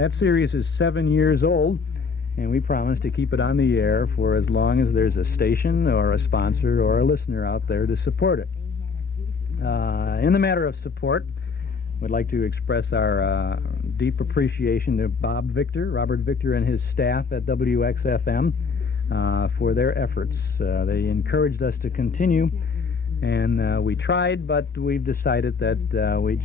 That series is 7 years old, and we promise to keep it on the air for as long as there's a station or a sponsor or a listener out there to support it. In the matter of support, we'd like to express our deep appreciation to Robert Victor and his staff at WXFM for their efforts. They encouraged us to continue, and we tried, but we've decided that we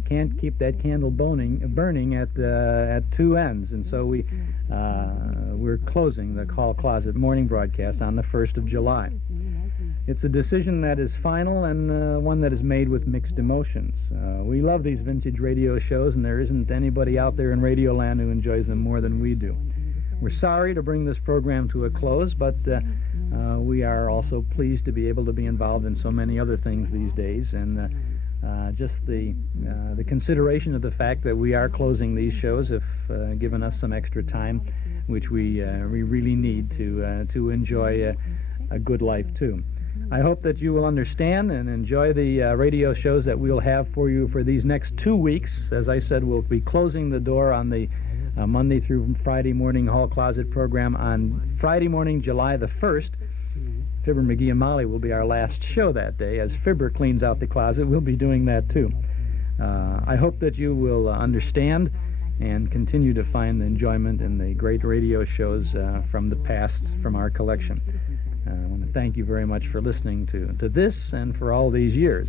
can't keep that candle burning at two ends, and so we're closing the Call Closet morning broadcast on the 1st of July. It's a decision that is final and one that is made with mixed emotions. We love these vintage radio shows, and there isn't anybody out there in Radioland who enjoys them more than we do. We're sorry to bring this program to a close, but we are also pleased to be able to be involved in so many other things these days, and just the consideration of the fact that we are closing these shows have given us some extra time, which we really need to enjoy a good life too. I hope that you will understand and enjoy the radio shows that we'll have for you for these next 2 weeks. As I said, we'll be closing the door on the Monday through Friday morning Hall Closet program on Friday morning, July the 1st. Fibber, McGee, and Molly will be our last show that day. As Fibber cleans out the closet, we'll be doing that too. I hope that you will understand and continue to find enjoyment in the great radio shows from the past, from our collection. I want to thank you very much for listening to this and for all these years.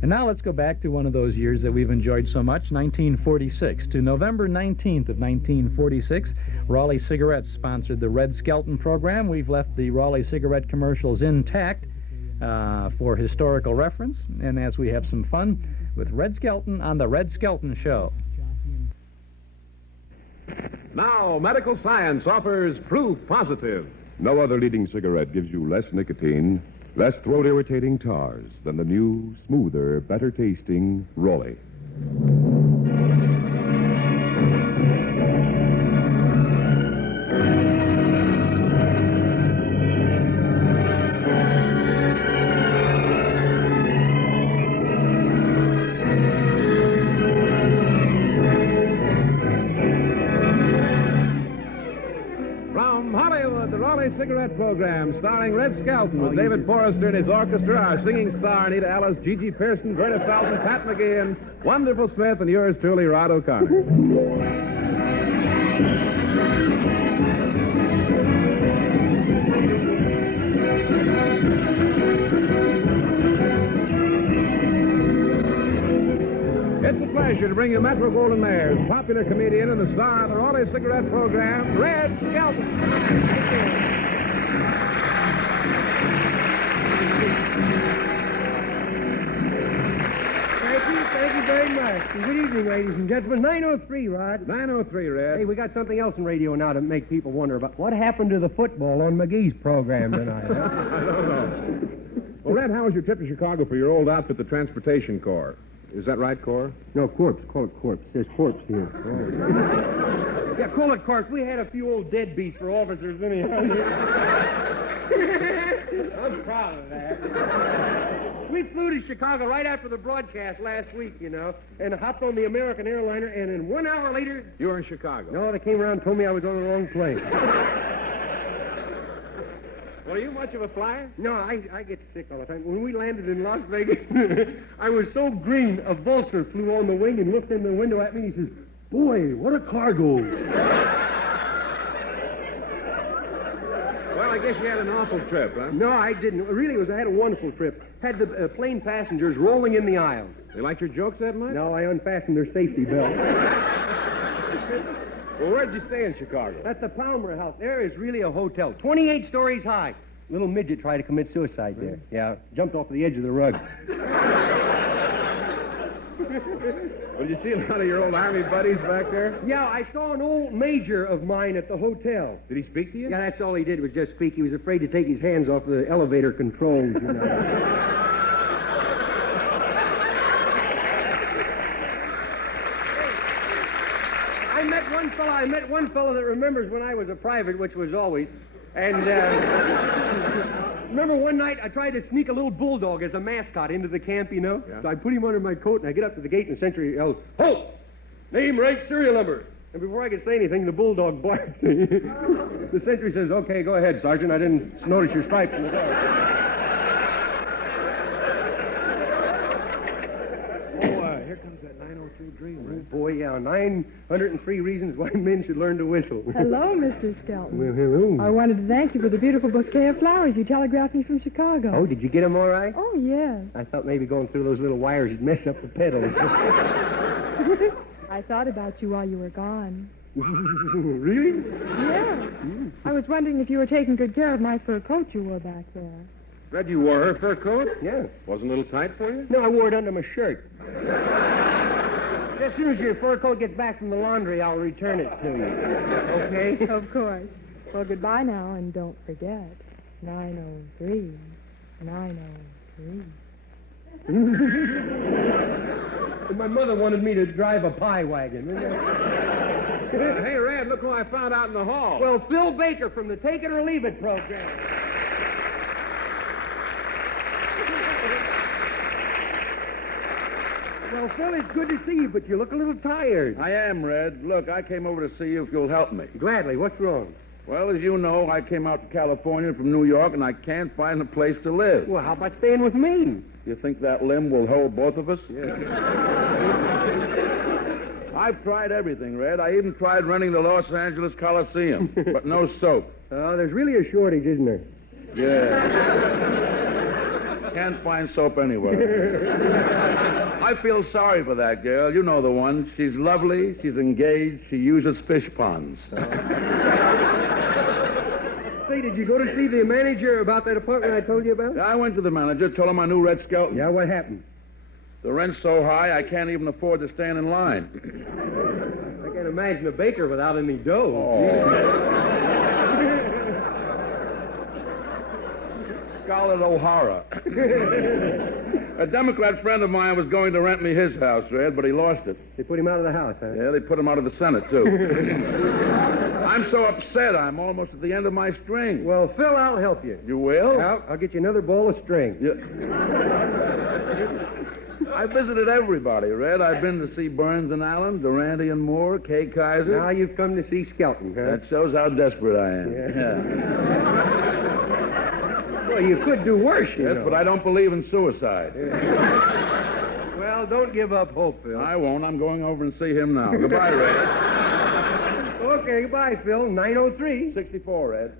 And now let's go back to one of those years that we've enjoyed so much, 1946. To November 19th of 1946, Raleigh Cigarettes sponsored the Red Skelton program. We've left the Raleigh cigarette commercials intact for historical reference, and as we have some fun with Red Skelton on the Red Skelton Show. Now, medical science offers proof positive. No other leading cigarette gives you less nicotine, less throat-irritating tars than the new, smoother, better-tasting Raleigh. Cigarette program starring Red Skelton with David Forrester and his orchestra, our singing star Anita Ellis, Gigi Pearson, Verna Felton, Pat McGeehan, Wonderful Smith, and yours truly, Rod O'Connor. It's a pleasure to bring you Metro Goldwyn Mayer's popular comedian and the star of the Raleigh Cigarette program, Red Skelton. Thank you very much. Good evening, ladies and gentlemen. 903, Rod. 903, Red. Hey, we got something else in radio now to make people wonder about. What happened to the football on McGee's program tonight, huh? I don't know. Well, Red, how was your trip to Chicago for your old outfit, the Transportation Corps? Is that right, Corps? No, corpse. Call it corpse. There's corpse here. Oh. Yeah, call it corpse. We had a few old deadbeats for officers anyhow. I'm proud of that. We flew to Chicago right after the broadcast last week, you know, and hopped on the American airliner, and then 1 hour later... You were in Chicago? No, they came around and told me I was on the wrong plane. Well, are you much of a flyer? No, I get sick all the time. When we landed in Las Vegas, I was so green, a vulture flew on the wing and looked in the window at me and he says, "Boy, what a cargo." Well, I guess you had an awful trip, huh? No, I didn't. Really, I had a wonderful trip. Had the plane passengers rolling in the aisles. They liked your jokes that much? No, I unfastened their safety belt. Well, where'd you stay in Chicago? At the Palmer House. There is really a hotel, 28 stories high. Little midget tried to commit suicide there. Yeah, jumped off the edge of the rug. Well, did you see a lot of your old Army buddies back there? Yeah, I saw an old major of mine at the hotel. Did he speak to you? Yeah, that's all he did was just speak. He was afraid to take his hands off the elevator controls, you know. I met one fellow that remembers when I was a private, which was always, and remember one night I tried to sneak a little bulldog as a mascot into the camp, you know? Yeah. So I put him under my coat, and I get up to the gate, and the sentry yells, "Halt! Name, rank, serial number." And before I could say anything, the bulldog barks. The sentry says, "Okay, go ahead, Sergeant. I didn't notice your stripes in the dark." Here comes that 903 dream, Red. Oh, boy, yeah. 903 reasons why men should learn to whistle. Hello, Mr. Skelton. Well, hello. I wanted to thank you for the beautiful bouquet of flowers you telegraphed me from Chicago. Oh, did you get them all right? Oh, yes. I thought maybe going through those little wires would mess up the pedals. I thought about you while you were gone. Really? Yeah. I was wondering if you were taking good care of my fur coat you wore back there. Red, you wore her fur coat? Yeah. Wasn't a little tight for you? No, I wore it under my shirt. As soon as your fur coat gets back from the laundry, I'll return it to you. Okay? Of course. Well, goodbye now, and don't forget. 903. 903. My mother wanted me to drive a pie wagon. Hey, Red, look who I found out in the hall. Well, Phil Baker from the Take It or Leave It program. Well, Phil, it's good to see you, but you look a little tired. I am, Red. Look, I came over to see you if you'll help me. Gladly. What's wrong? Well, as you know, I came out to California from New York, and I can't find a place to live. Well, how about staying with me? You think that limb will hold both of us? Yeah. I've tried everything, Red. I even tried renting the Los Angeles Coliseum, but no soap. Oh, there's really a shortage, isn't there? Yeah. Can't find soap anywhere. I feel sorry for that girl. You know the one. She's lovely. She's engaged. She uses fish ponds. Say, did you go to see the manager about that apartment I told you about? I went to the manager, told him I knew Red Skelton. Yeah, what happened? The rent's so high, I can't even afford to stand in line. I can't imagine a baker without any dough. Scarlett O'Hara. A Democrat friend of mine was going to rent me his house, Red, but he lost it. They put him out of the house, huh? Yeah, they put him out of the Senate, too. I'm so upset, I'm almost at the end of my string. Well, Phil, I'll help you. You will? I'll get you another bowl of string. Yeah. I visited everybody, Red. I've been to see Burns and Allen, Durante and Moore, Kay Kaiser. Now you've come to see Skelton, huh? That shows how desperate I am. Yeah. Well, you could do worse, you Yes, know. but I don't believe in suicide. Yeah. Well, don't give up hope, Phil. I won't. I'm going over and see him now. Goodbye, Red. Okay, goodbye, Phil. 903. 64, Red.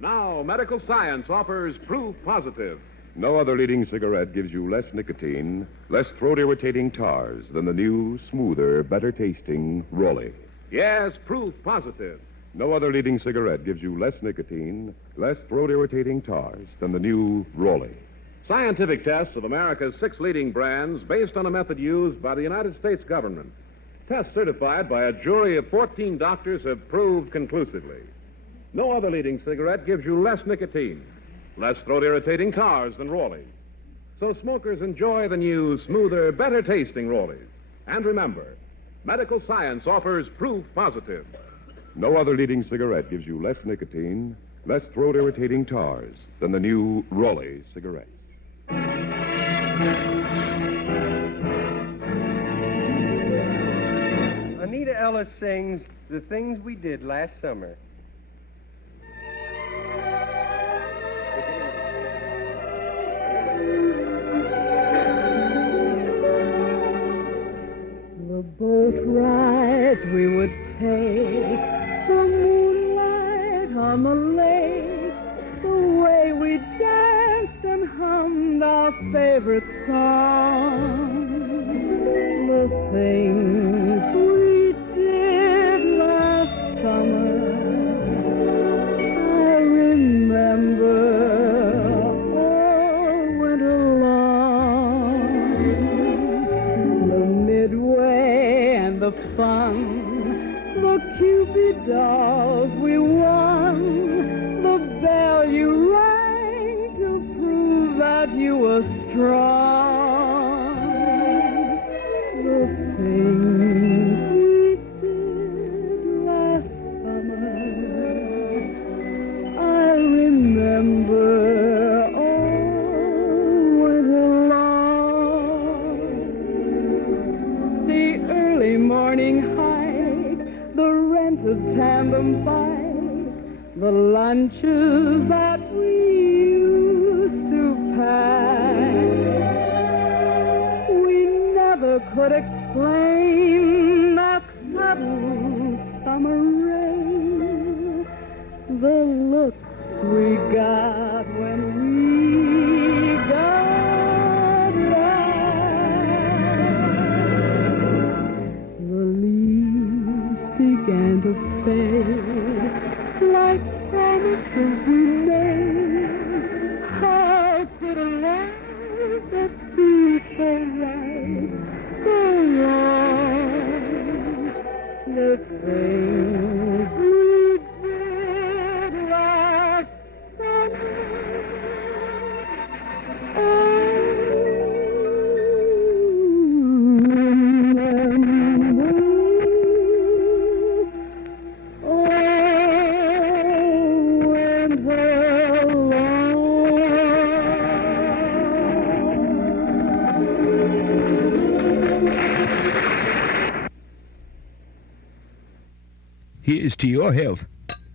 Now, medical science offers proof positive. No other leading cigarette gives you less nicotine, less throat-irritating tars than the new, smoother, better-tasting Rolly. Yes, proof positive. No other leading cigarette gives you less nicotine, less throat-irritating tars than the new Rolly. Scientific tests of America's 6 leading brands based on a method used by the United States government. Tests certified by a jury of 14 doctors have proved conclusively. No other leading cigarette gives you less nicotine, less throat-irritating tars than Rollies. So smokers enjoy the new, smoother, better-tasting Rollies. And remember, medical science offers proof positive. No other leading cigarette gives you less nicotine, less throat-irritating tars than the new Rolly cigarettes. Anita Ellis sings The Things We Did Last Summer. The boat rides we would take, the moonlight on the lake, the way we danced and hummed our favorite song, the things we did last summer, I remember all winter long. The midway and the fun, the Cupid dolls we won, the bell you rang to prove that you were strong. The things we did last summer, I remember all tandem bike, the lunches that we used to pack. We never could explain that sudden summer rain, the looks we got when we got back. The leaves began to fade like promises we made. How could a life that seemed so right go wrong? The things we did last summer. Here's to your health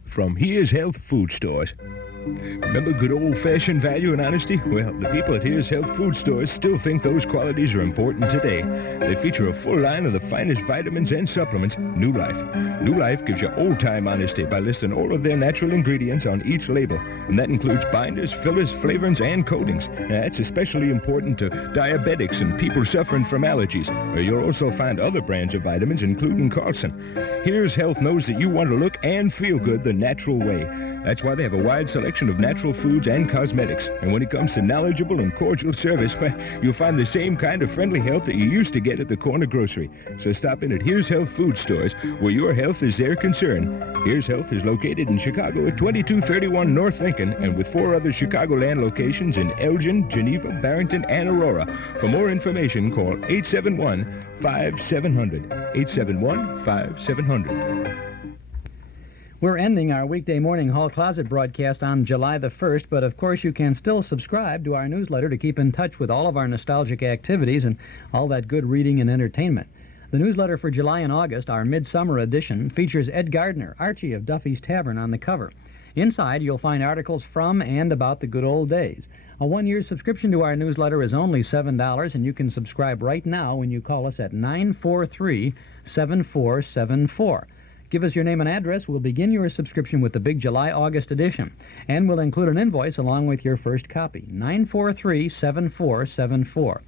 from Here's Health Food Stores. Remember good old-fashioned value and honesty? Well, the people at Here's Health Food Stores still think those qualities are important today. They feature a full line of the finest vitamins and supplements. New Life. New Life gives you old-time honesty by listing all of their natural ingredients on each label. And that includes binders, fillers, flavorants, and coatings. That's especially important to diabetics and people suffering from allergies. You'll also find other brands of vitamins, including Carlson. Here's Health knows that you want to look and feel good the natural way. That's why they have a wide selection of natural foods and cosmetics. And when it comes to knowledgeable and cordial service, well, you'll find the same kind of friendly help that you used to get at the corner grocery. So stop in at Here's Health Food Stores, where your health is their concern. Here's Health is located in Chicago at 2231 North Lincoln, and with 4 other Chicagoland locations in Elgin, Geneva, Barrington, and Aurora. For more information, call 871-5700. 871-5700. We're ending our weekday morning Hall Closet broadcast on July the 1st, but of course you can still subscribe to our newsletter to keep in touch with all of our nostalgic activities and all that good reading and entertainment. The newsletter for July and August, our midsummer edition, features Ed Gardner, Archie of Duffy's Tavern, on the cover. Inside, you'll find articles from and about the good old days. A 1-year subscription to our newsletter is only $7, and you can subscribe right now when you call us at 943-7474. Give us your name and address. We'll begin your subscription with the big July-August edition, and we'll include an invoice along with your first copy. 943-7474.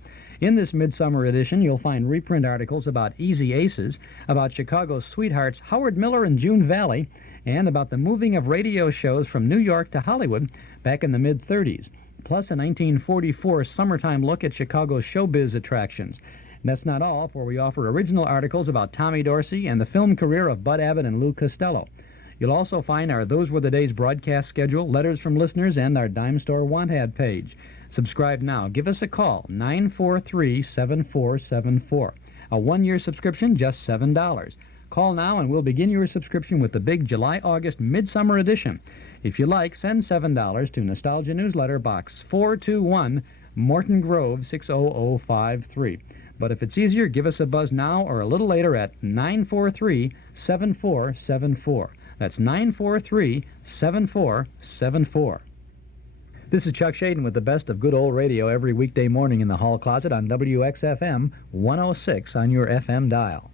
In this midsummer edition, you'll find reprint articles about Easy Aces, about Chicago's sweethearts Howard Miller and June Valley, and about the moving of radio shows from New York to Hollywood back in the mid-30s, plus a 1944 summertime look at Chicago's showbiz attractions. And that's not all, for we offer original articles about Tommy Dorsey and the film career of Bud Abbott and Lou Costello. You'll also find our Those Were the Days broadcast schedule, letters from listeners, and our Dime Store Want Ad page. Subscribe now. Give us a call, 943-7474. A 1-year subscription, just $7. Call now and we'll begin your subscription with the big July-August midsummer edition. If you like, send $7 to Nostalgia Newsletter Box 421, Morton Grove, 60053. But if it's easier, give us a buzz now or a little later at 943-7474. That's 943-7474. This is Chuck Shaden with the best of good old radio every weekday morning in the Hall Closet on WXFM 106 on your FM dial.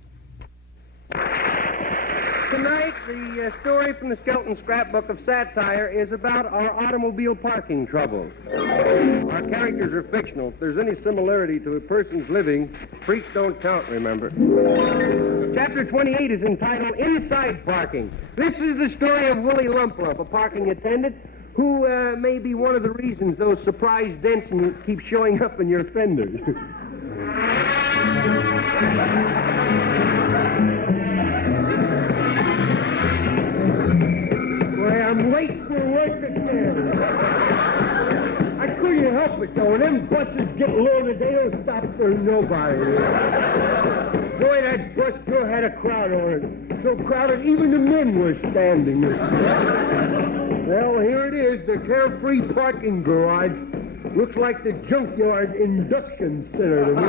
Tonight, the story from the Skelton Scrapbook of Satire is about our automobile parking troubles. Our characters are fictional. If there's any similarity to a person's living, freaks don't count, remember. Chapter 28 is entitled Inside Parking. This is the story of Willie Lump Lump, a parking attendant, who may be one of the reasons those surprise dents keep showing up in your fenders. I'm late for work again. I couldn't help it, though. When them buses get loaded, they don't stop for nobody. Boy, that bus sure had a crowd on it. So crowded, even the men were standing. Well, here it is, the Carefree Parking Garage. Looks like the Junkyard Induction Center to me.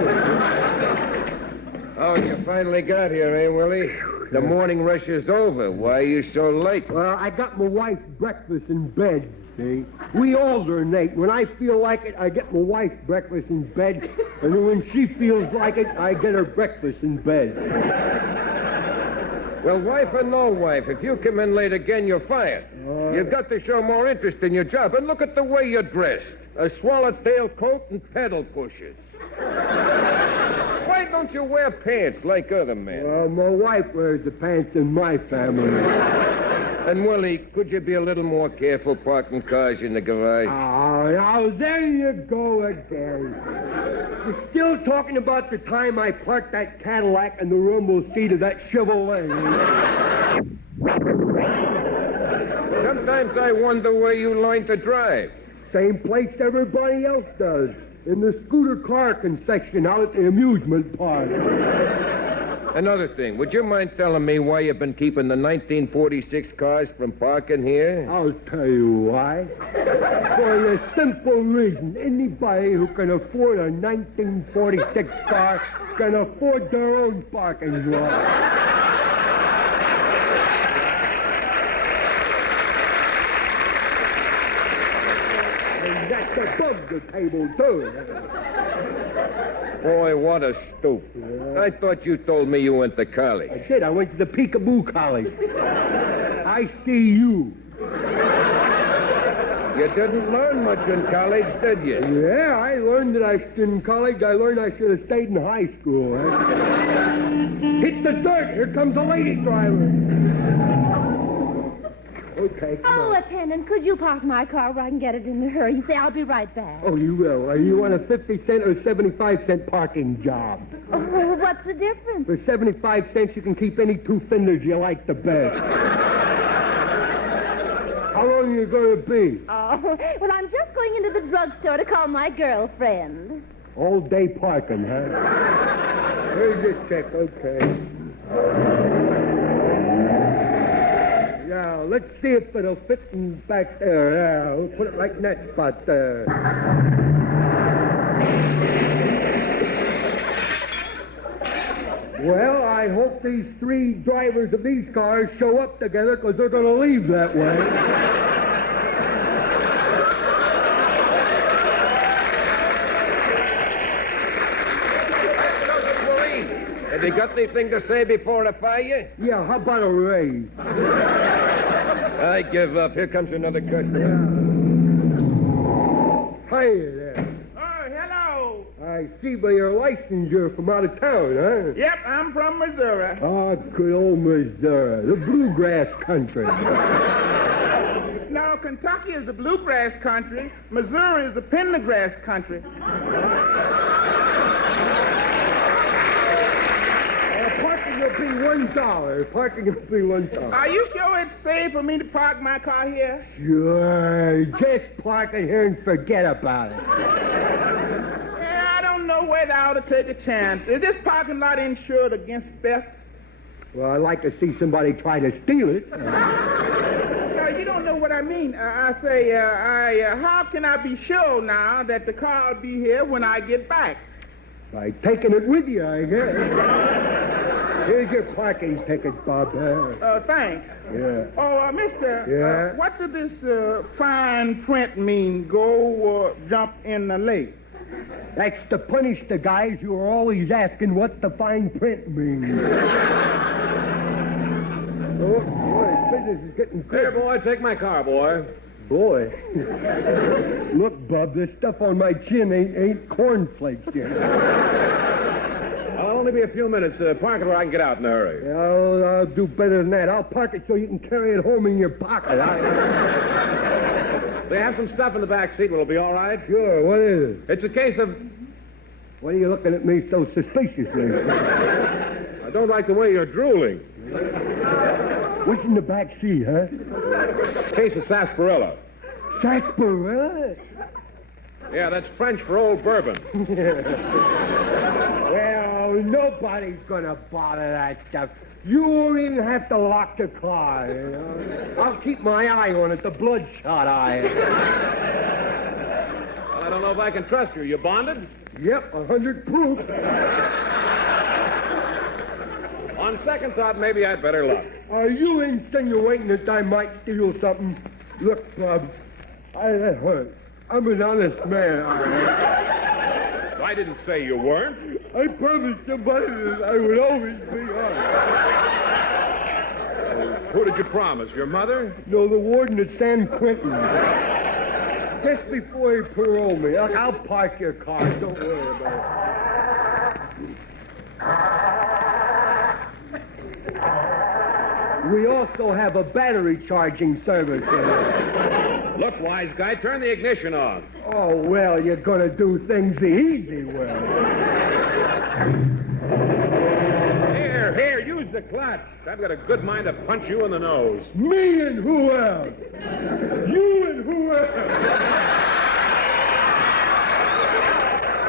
Oh, you finally got here, eh, Willie? The morning rush is over. Why are you so late? Well, I got my wife breakfast in bed, see? We alternate. When I feel like it, I get my wife breakfast in bed, and then when she feels like it, I get her breakfast in bed. Well, wife or no wife, if you come in late again, you're fired. You've got to show more interest in your job. And look at the way you're dressed. A swallowtail coat and pedal pushers. Why don't you wear pants like other men? Well, my wife wears the pants in my family. And, Willie, could you be a little more careful parking cars in the garage? Oh, now there you go again. You're still talking about the time I parked that Cadillac in the rumble seat of that Chevrolet. Sometimes I wonder where you learned to drive. Same place everybody else does. In the scooter car concession out at the amusement park. Another thing, would you mind telling me why you've been keeping the 1946 cars from parking here? I'll tell you why. For the simple reason, anybody who can afford a 1946 car can afford their own parking lot. And that's above the table, too. Boy, what a stoop. Yeah. I thought you told me you went to college. I did. I went to the Peekaboo College. I see you. You didn't learn much in college, did you? Yeah, I learned that in college, I learned I should have stayed in high school. Hit the dirt. Here comes a lady driver. Okay, come on. Attendant, could you park my car where I can get it in a hurry? Say, I'll be right back. Oh, you will. You want a 50-cent or 75-cent parking job? Oh, what's the difference? For 75 cents, you can keep any two fenders you like the best. How long are you going to be? Oh, well, I'm just going into the drugstore to call my girlfriend. All day parking, huh? Here's your check, okay. Now, let's see if it'll fit in back there. Yeah, we'll put it right in that spot there. Well, I hope these three drivers of these cars show up together because they're going to leave that way. Have you got anything to say before I fire you? Yeah, how about a raise? I give up. Here comes another customer. Yeah. Hi there. Oh, hello. I see by your license you're from out of town, huh? Yep, I'm from Missouri. Oh, good old Missouri. The bluegrass country. No, Kentucky is the bluegrass country. Missouri is the pendergrass country. Parking will be $1. Parking will be $1. Are you sure it's safe for me to park my car here? Sure. Just park it here and forget about it. Yeah, I don't know whether I ought to take a chance. Is this parking lot insured against theft? Well, I'd like to see somebody try to steal it. No, you don't know what I mean. I say, how can I be sure now that the car will be here when I get back? By taking it with you, I guess. Here's your parking ticket, Bob. Thanks. Yeah. Oh, mister. Yeah? What does this fine print mean, go jump in the lake? That's to punish the guys who are always asking what the fine print means. Oh, boy, business is getting good. Here, boy, take my car, boy. Boy. Look, Bub, this stuff on my chin ain't cornflakes yet. I'll only be a few minutes. Park it where I can get out in a hurry. I'll do better than that. I'll park it so you can carry it home in your pocket. They have some stuff in the back seat. Will it be all right? Sure. What is it? It's a case of... What are you looking at me so suspiciously? I don't like the way you're drooling. What's in the back seat, huh? Case of sarsaparilla. Sarsaparilla? Yeah, that's French for old bourbon. Well, nobody's gonna bother that stuff. You won't even have to lock the car, you know. I'll keep my eye on it, the bloodshot eye. Well, I don't know if I can trust you. You bonded? Yep, 100 proof. On second thought, maybe I'd better look. Are you insinuating that I might steal something? Look, Bob, that hurts. I'm an honest man. I didn't say you weren't. I promised somebody that I would always be honest. Who did you promise? Your mother? No, the warden at San Quentin. Just before he paroled me. I'll park your car. Don't worry about it. We also have a battery charging service here. Look, wise guy, turn the ignition on. Oh, well, you're going to do things the easy way. Here, use the clutch. I've got a good mind to punch you in the nose. Me and who else? You and who else?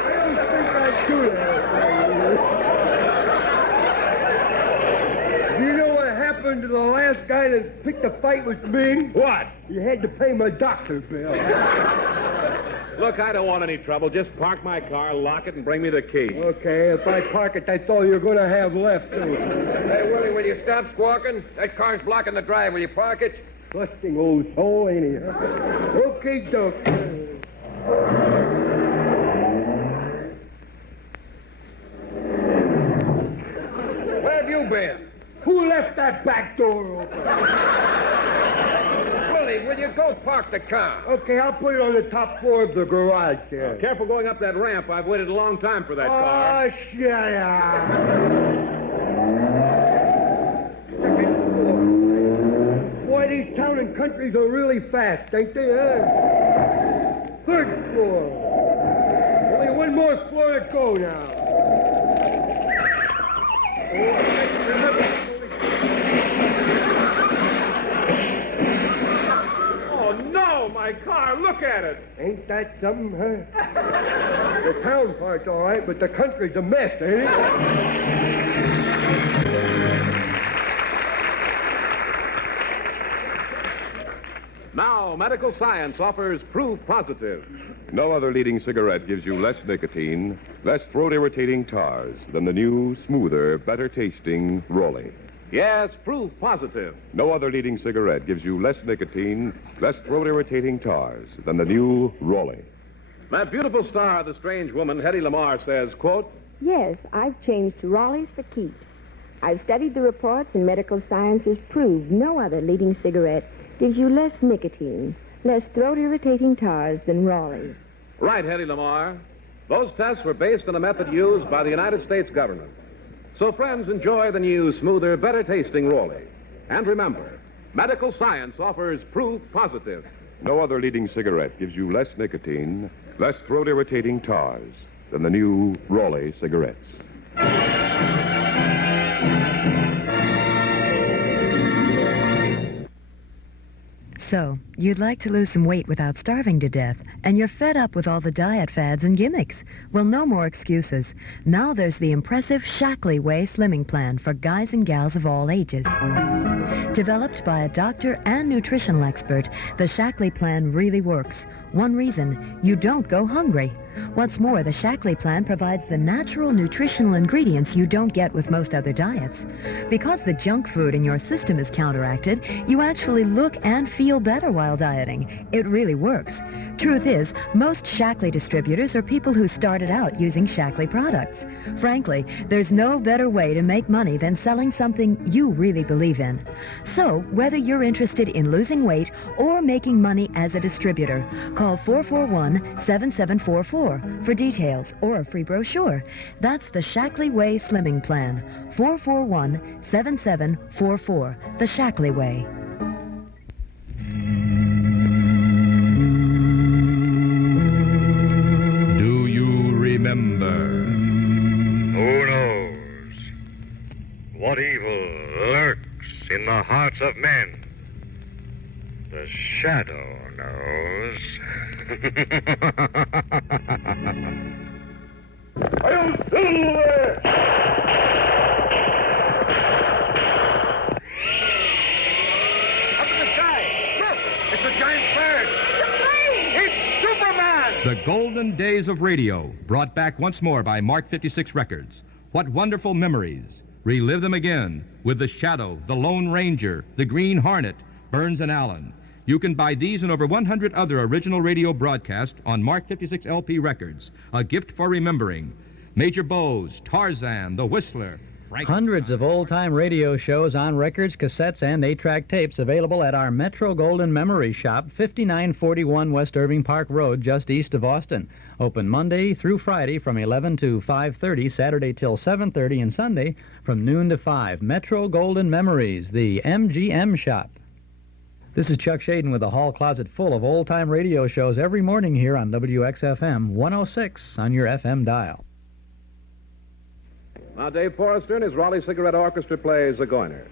I don't think I'd do that. Do you know what happened to the last guy that picked a fight with me? What? You had to pay my doctor bill. Look, I don't want any trouble. Just park my car, lock it, and bring me the key. Okay, if I park it, that's all you're going to have left. Hey, Willie, will you stop squawking? That car's blocking the drive. Will you park it? Trusting old soul, ain't he? Okay, doke. Where have you been? Who left that back door open? Willie, will you go park the car? Okay, I'll put it on the top floor of the garage there. Careful going up that ramp. I've waited a long time for that car. Oh, shut up. Boy, these town and countries are really fast, ain't they, huh? Third floor. Only one more floor to go now. My car, look at it. Ain't that something, huh? The town part's all right, but the country's a mess, ain't it? Now, medical science offers proof positive. No other leading cigarette gives you less nicotine, less throat-irritating tars than the new, smoother, better-tasting Rolly. Yes, proof positive. No other leading cigarette gives you less nicotine, less throat-irritating tars than the new Rolly. That beautiful star of the strange woman, Hedy Lamarr, says, quote, Yes, I've changed to Raleigh's for keeps. I've studied the reports, and medical science has proved no other leading cigarette gives you less nicotine, less throat-irritating tars than Raleigh. Right, Hedy Lamarr. Those tests were based on a method used by the United States government. So, friends, enjoy the new, smoother, better-tasting Rolly. And remember, medical science offers proof positive. No other leading cigarette gives you less nicotine, less throat-irritating tars than the new Rolly cigarettes. So, you'd like to lose some weight without starving to death, and you're fed up with all the diet fads and gimmicks. Well, no more excuses. Now there's the impressive Shackley Way Slimming Plan for guys and gals of all ages. Developed by a doctor and nutritional expert, the Shackley Plan really works. One reason, you don't go hungry. What's more, the Shackley Plan provides the natural nutritional ingredients you don't get with most other diets. Because the junk food in your system is counteracted, you actually look and feel better while dieting. It really works. Truth is, most Shackley distributors are people who started out using Shackley products. Frankly, there's no better way to make money than selling something you really believe in. So, whether you're interested in losing weight or making money as a distributor, call 441-7744 for details or a free brochure. That's the Shackley Way Slimming Plan. 441-7744. The Shackley Way. Do you remember? Who knows what evil lurks in the hearts of men? The shadow knows. Are you still there? Up in the sky! Look! It's a giant bird! It's Superman! The golden days of radio, brought back once more by Mark 56 Records. What wonderful memories. Relive them again with The Shadow, The Lone Ranger, The Green Hornet, Burns and Allen. You can buy these and over 100 other original radio broadcasts on Mark 56 LP records. A gift for remembering. Major Bowes, Tarzan, The Whistler. Hundreds of old-time radio shows on records, cassettes, and 8-track tapes available at our Metro Golden Memory Shop, 5941 West Irving Park Road, just east of Austin. Open Monday through Friday from 11 to 5:30, Saturday till 7:30, and Sunday from noon to 5. Metro Golden Memories, the MGM Shop. This is Chuck Shaden with a hall closet full of old-time radio shows every morning here on WXFM 106 on your FM dial. Now, Dave Forrester and his Raleigh Cigarette Orchestra plays Zagoyner.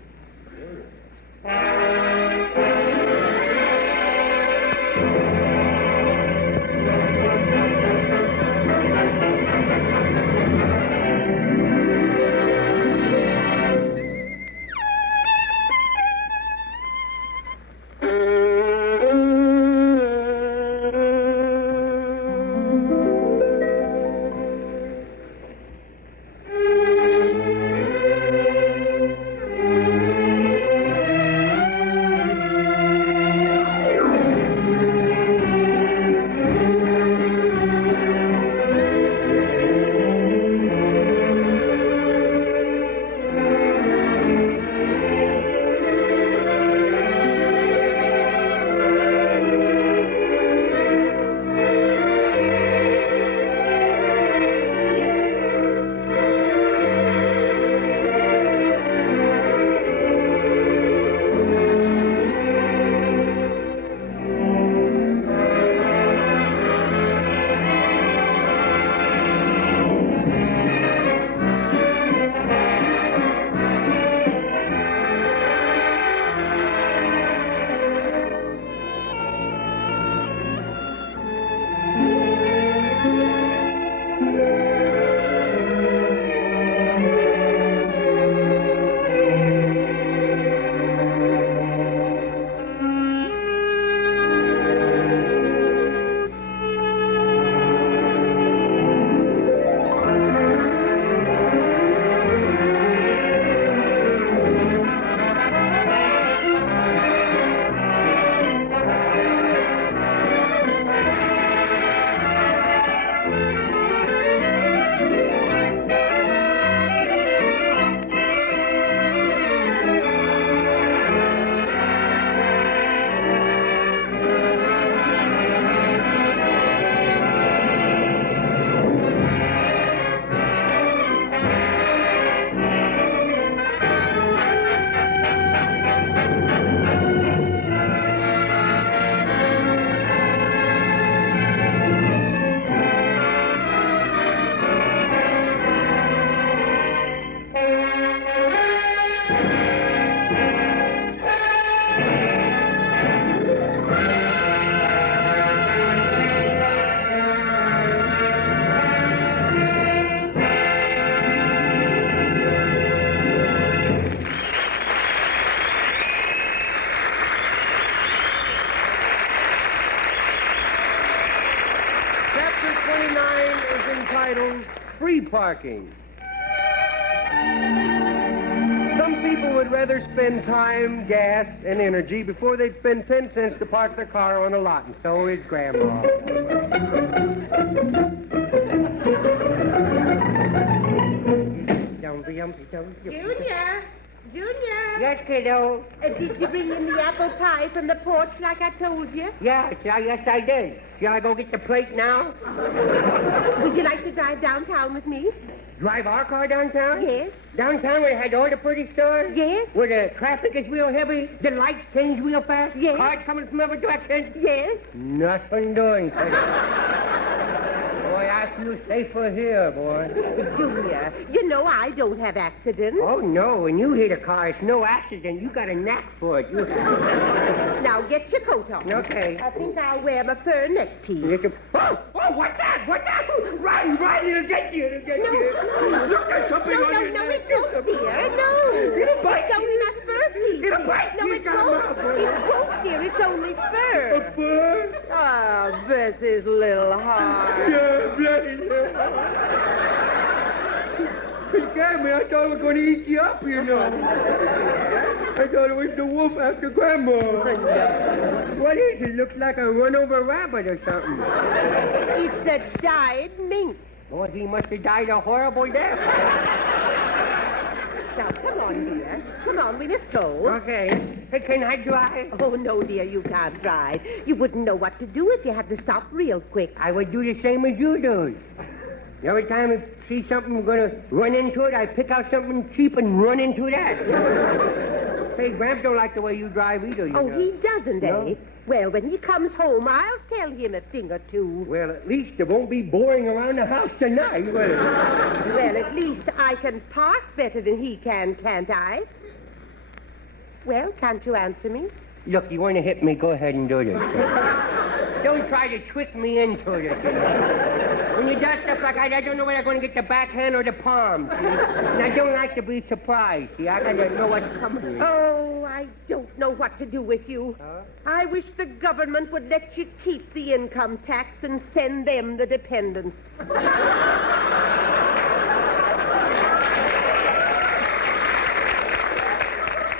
Free parking. Some people would rather spend time, gas, and energy before they'd spend 10 cents to park their car on a lot, and so is Grandma. Junior! Junior! Yes, kiddo? Did you bring in the apple pie from the porch like I told you? Yes, I did. Shall I go get the plate now? Would you like to drive downtown with me? Drive our car downtown? Yes. Downtown where it had all the pretty stores? Yes. Where the traffic is real heavy, the lights change real fast? Yes. Cars coming from every direction? Yes. Nothing doing, Boy, I feel safer here, boy. Junior, you know I don't have accidents. Oh, no. When you hit a car, it's no accident. You got a knack for it. You have. Now, get your coat on. Okay. I think I'll wear my fur neck piece. Oh, what's that? What's that? Run, it'll get you. No. Look, there's something on your No, neck. it won't, dear. No. It'll bite It's only my fur piece. It'll bite No, you. it won't. It won't, dear. It's only fur. Fur? Ah, bless his little heart. Yeah, bloody. scared me. I thought I was going to eat you up, you know. I thought it was the wolf after Grandma. What is it? Looks like a run-over rabbit or something. It's a dyed mink. Oh, he must have died a horrible death. Now, come on, dear. Come on, we must go. Okay. Hey, can I drive? Oh, no, dear, you can't drive. You wouldn't know what to do if you had to stop real quick. I would do the same as you do. Every time I see something I'm going to run into it, I pick out something cheap and run into that. Hey, Gramps don't like the way you drive either, you know. He doesn't, No? eh? Well, when he comes home, I'll tell him a thing or two. Well, at least it won't be boring around the house tonight, will it? Well, at least I can park better than he can, can't I? Well, can't you answer me? Look, you want to hit me, go ahead and do this. Don't try to trick me into it. When you do stuff like that, I don't know whether I'm going to get the backhand or the palm, see? And I don't like to be surprised, see? I got to know what's coming. Oh, I don't know what to do with you. I wish the government would let you keep the income tax and send them the dependents.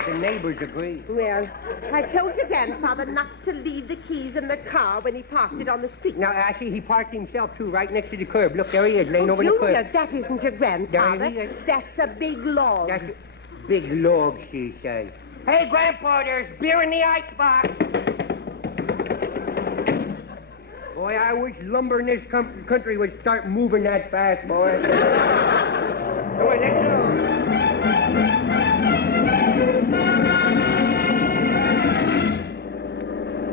The neighbors agree. Well, I told your grandfather not to leave the keys in the car when he parked it on the street. Now, actually, he parked himself, too, right next to the curb. Look, there he is, laying over the Junior, curb. that isn't your grandfather. There he is. That's a big log. That's a big log, she says. Hey, Grandpa, there's beer in the icebox. Boy, I wish lumber in this country would start moving that fast, boy. Come on, let's go.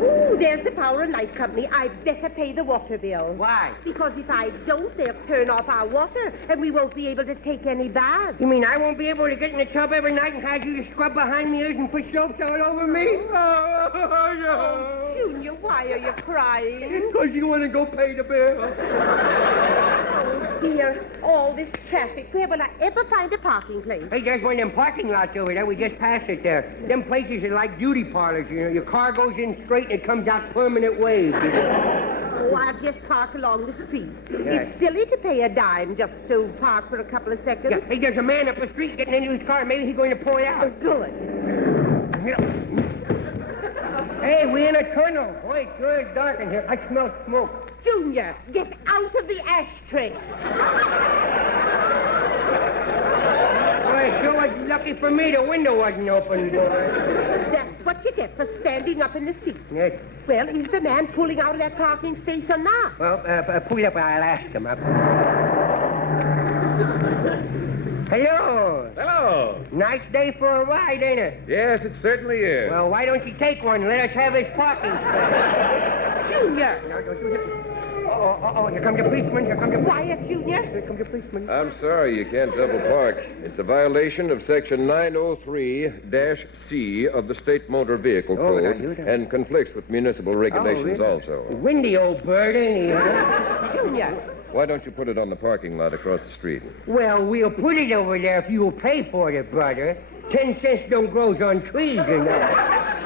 Ooh, there's the Power and Light Company. I'd better pay the water bill. Why? Because if I don't, they'll turn off our water, and we won't be able to take any baths. You mean I won't be able to get in the tub every night and have you to scrub behind me ears and put soap all over me? Oh, Junior, why are you crying? Because you want to go pay the bill. Oh, dear, all this traffic. Where will I ever find a parking place? Hey, there's one of them parking lots over there. We just passed it there. Them places are like beauty parlors, you know. Your car goes in straight and it comes out permanent waves. Oh, I'll just park along the street. Yes. It's silly to pay a dime just to park for a couple of seconds. Yeah. Hey, there's a man up the street getting into his car. Maybe he's going to pull it out. Good. Hey, we're in a tunnel. Boy, it's sure it's dark in here. I smell smoke. Junior, get out of the ashtray. Boy, it sure was lucky for me the window wasn't open, boy. That's what you get for standing up in the seat. Yes. Well, is the man pulling out of that parking space or not? Well, pull it up. I'll ask him. Hello. Hello. Nice day for a ride, ain't it? Yes, it certainly is. Well, why don't you take one and let us have his parking space? Junior. No, don't do that. Oh, here comes the policeman. Here comes the... Quiet, Junior. Here comes the policeman. I'm sorry, you can't double park. It's a violation of Section 903-C of the State Motor Vehicle Code and conflicts with municipal regulations really? also. Windy old bird, ain't he? Huh? Junior. Why don't you put it on the parking lot across the street? Well, we'll put it over there if you'll pay for it, brother. 10 cents don't grow on trees, you know.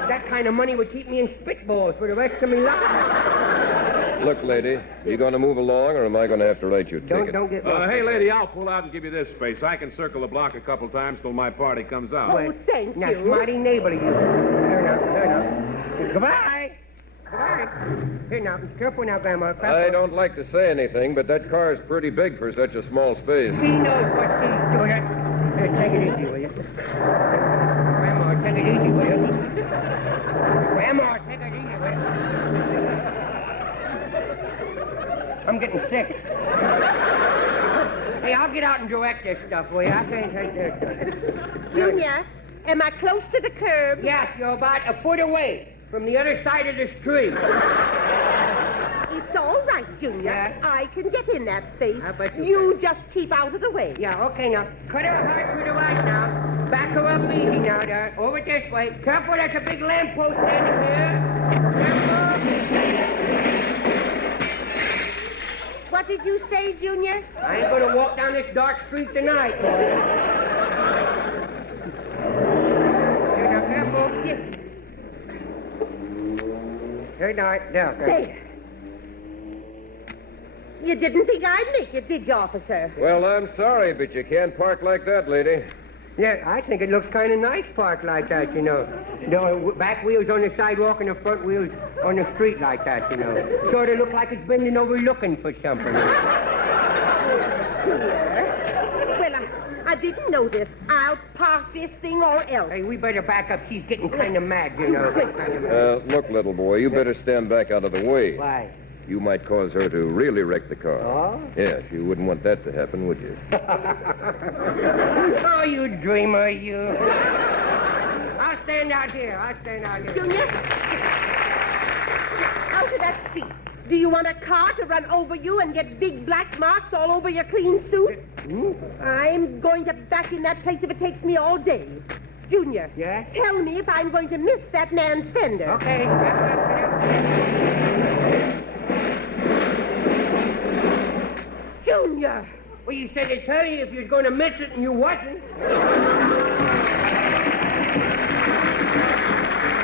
That kind of money would keep me in spitballs for the rest of my life. Look, lady, you going to move along, or am I going to have to write you a ticket? Don't get... Hey, lady, I'll pull out and give you this space. I can circle the block a couple times till my party comes out. Oh, thank Now, you. smarty neighborly, you. Here now. Goodbye. Goodbye. Here now. Careful now, Grandma. I don't like to say anything, but that car is pretty big for such a small space. She knows what she's doing. Here, take it easy, will you? Grandma, take it easy, will you? Grandma, take it easy, will you? I'm getting sick. Hey, I'll get out and direct this stuff, will you? I can't take this stuff. Junior, am I close to the curb? Yes, you're about a foot away from the other side of the street. It's all right, Junior. Yeah. I can get in that space. I bet you You just keep out of the way. Yeah, okay, now. Cut her hard to the right now. Back her up easy now, there. Over this way. Careful, there's a big lamppost standing here. What did you say, Junior? I ain't gonna walk down this dark street tonight, boy. Here, now, careful. Yes. Here, now, there. There. You didn't think I'd make it, did you, officer? Well, I'm sorry, but you can't park like that, lady. Yeah, I think it looks kind of nice parked like that, you know. The back wheels on the sidewalk and the front wheels on the street like that, you know. Sort of look like it's bending over looking for something. Well, I didn't know this. I'll park this thing or else. Hey, we better back up. She's getting kind of mad, you know. Look, little boy, you better stand back out of the way. Why? You might cause her to really wreck the car. Oh? Yes, you wouldn't want that to happen, would you? Oh, you dreamer, you. I'll stand out here. Junior? Out of that seat. Do you want a car to run over you and get big black marks all over your clean suit? I'm going to back in that place if it takes me all day. Junior. Yeah? Tell me if I'm going to miss that man's fender. Okay. Junior! Well, you said to tell you if you was going to miss it and you wasn't.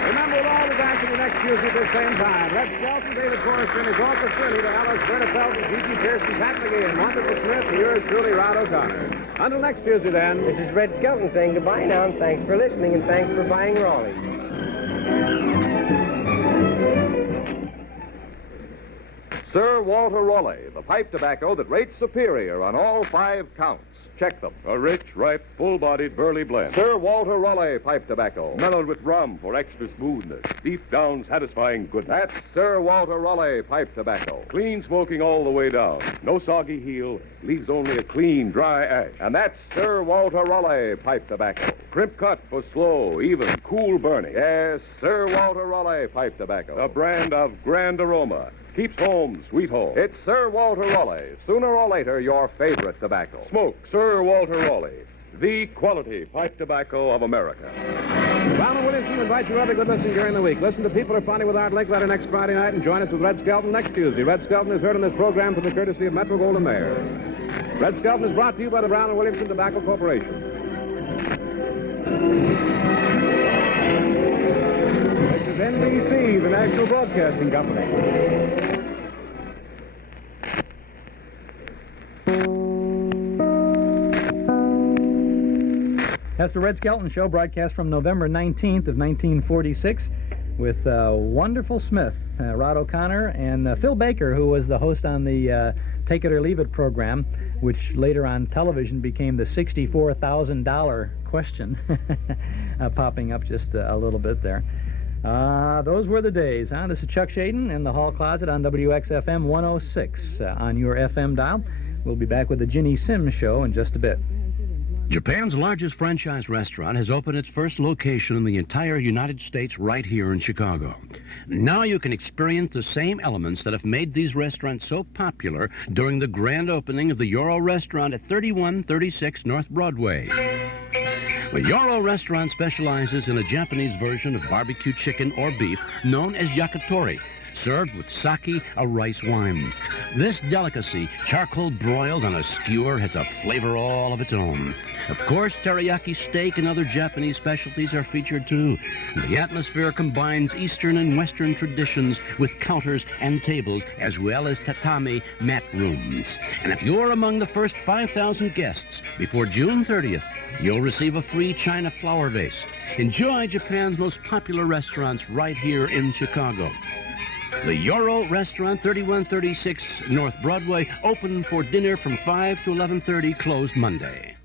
Remember, we'll all be back to the next Tuesday at the same time. Red Skelton, David Forrester, and his officer, Anita Ellis, Verna Felton, Gigi Pearson, Pat McGee, and Wonderful Smith, and yours truly, Rod O'Connor. Until next Tuesday, then. This is Red Skelton saying goodbye now, and thanks for listening, and thanks for buying Raleigh. Sir Walter Raleigh, the pipe tobacco that rates superior on all 5 counts. Check them. A rich, ripe, full-bodied burley blend. Sir Walter Raleigh pipe tobacco. Mellowed with rum for extra smoothness. Deep down, satisfying goodness. That's Sir Walter Raleigh pipe tobacco. Clean smoking all the way down. No soggy heel. Leaves only a clean, dry ash. And that's Sir Walter Raleigh pipe tobacco. Crimp cut for slow, even, cool burning. Yes, Sir Walter Raleigh pipe tobacco. A brand of grand aroma. Keeps home sweet home. It's Sir Walter Raleigh. Sooner or later, your favorite tobacco. Smoke Sir Walter Raleigh, the quality pipe tobacco of America. Brown and Williamson invite you to have a good listen during the week. Listen to People Are Funny with Art Linkletter next Friday night and join us with Red Skelton next Tuesday. Red Skelton is heard in this program from the courtesy of Metro Goldwyn Mayer. Red Skelton is brought to you by the Brown and Williamson Tobacco Corporation. This is NBC, the National Broadcasting Company. That's the Red Skelton Show, broadcast from November 19th of 1946 with Wonderful Smith, Rod O'Connor, and Phil Baker, who was the host on the Take It or Leave It program, which later on television became the $64,000 question, popping up just a little bit there. Those were the days, huh? This is Chuck Shaden in the Hall Closet on WXFM 106 on your FM dial. We'll be back with the Ginny Sims Show in just a bit. Japan's largest franchise restaurant has opened its first location in the entire United States right here in Chicago. Now you can experience the same elements that have made these restaurants so popular during the grand opening of the Yoro restaurant at 3136 North Broadway. The Yoro restaurant specializes in a Japanese version of barbecue chicken or beef known as yakitori, served with sake, a rice wine. This delicacy, charcoal broiled on a skewer, has a flavor all of its own. Of course, teriyaki steak and other Japanese specialties are featured too. The atmosphere combines Eastern and Western traditions with counters and tables, as well as tatami mat rooms. And if you're among the first 5,000 guests before June 30th, you'll receive a free china flower vase. Enjoy Japan's most popular restaurants right here in Chicago. The Yoro Restaurant, 3136 North Broadway, open for dinner from 5 to 11:30, closed Monday.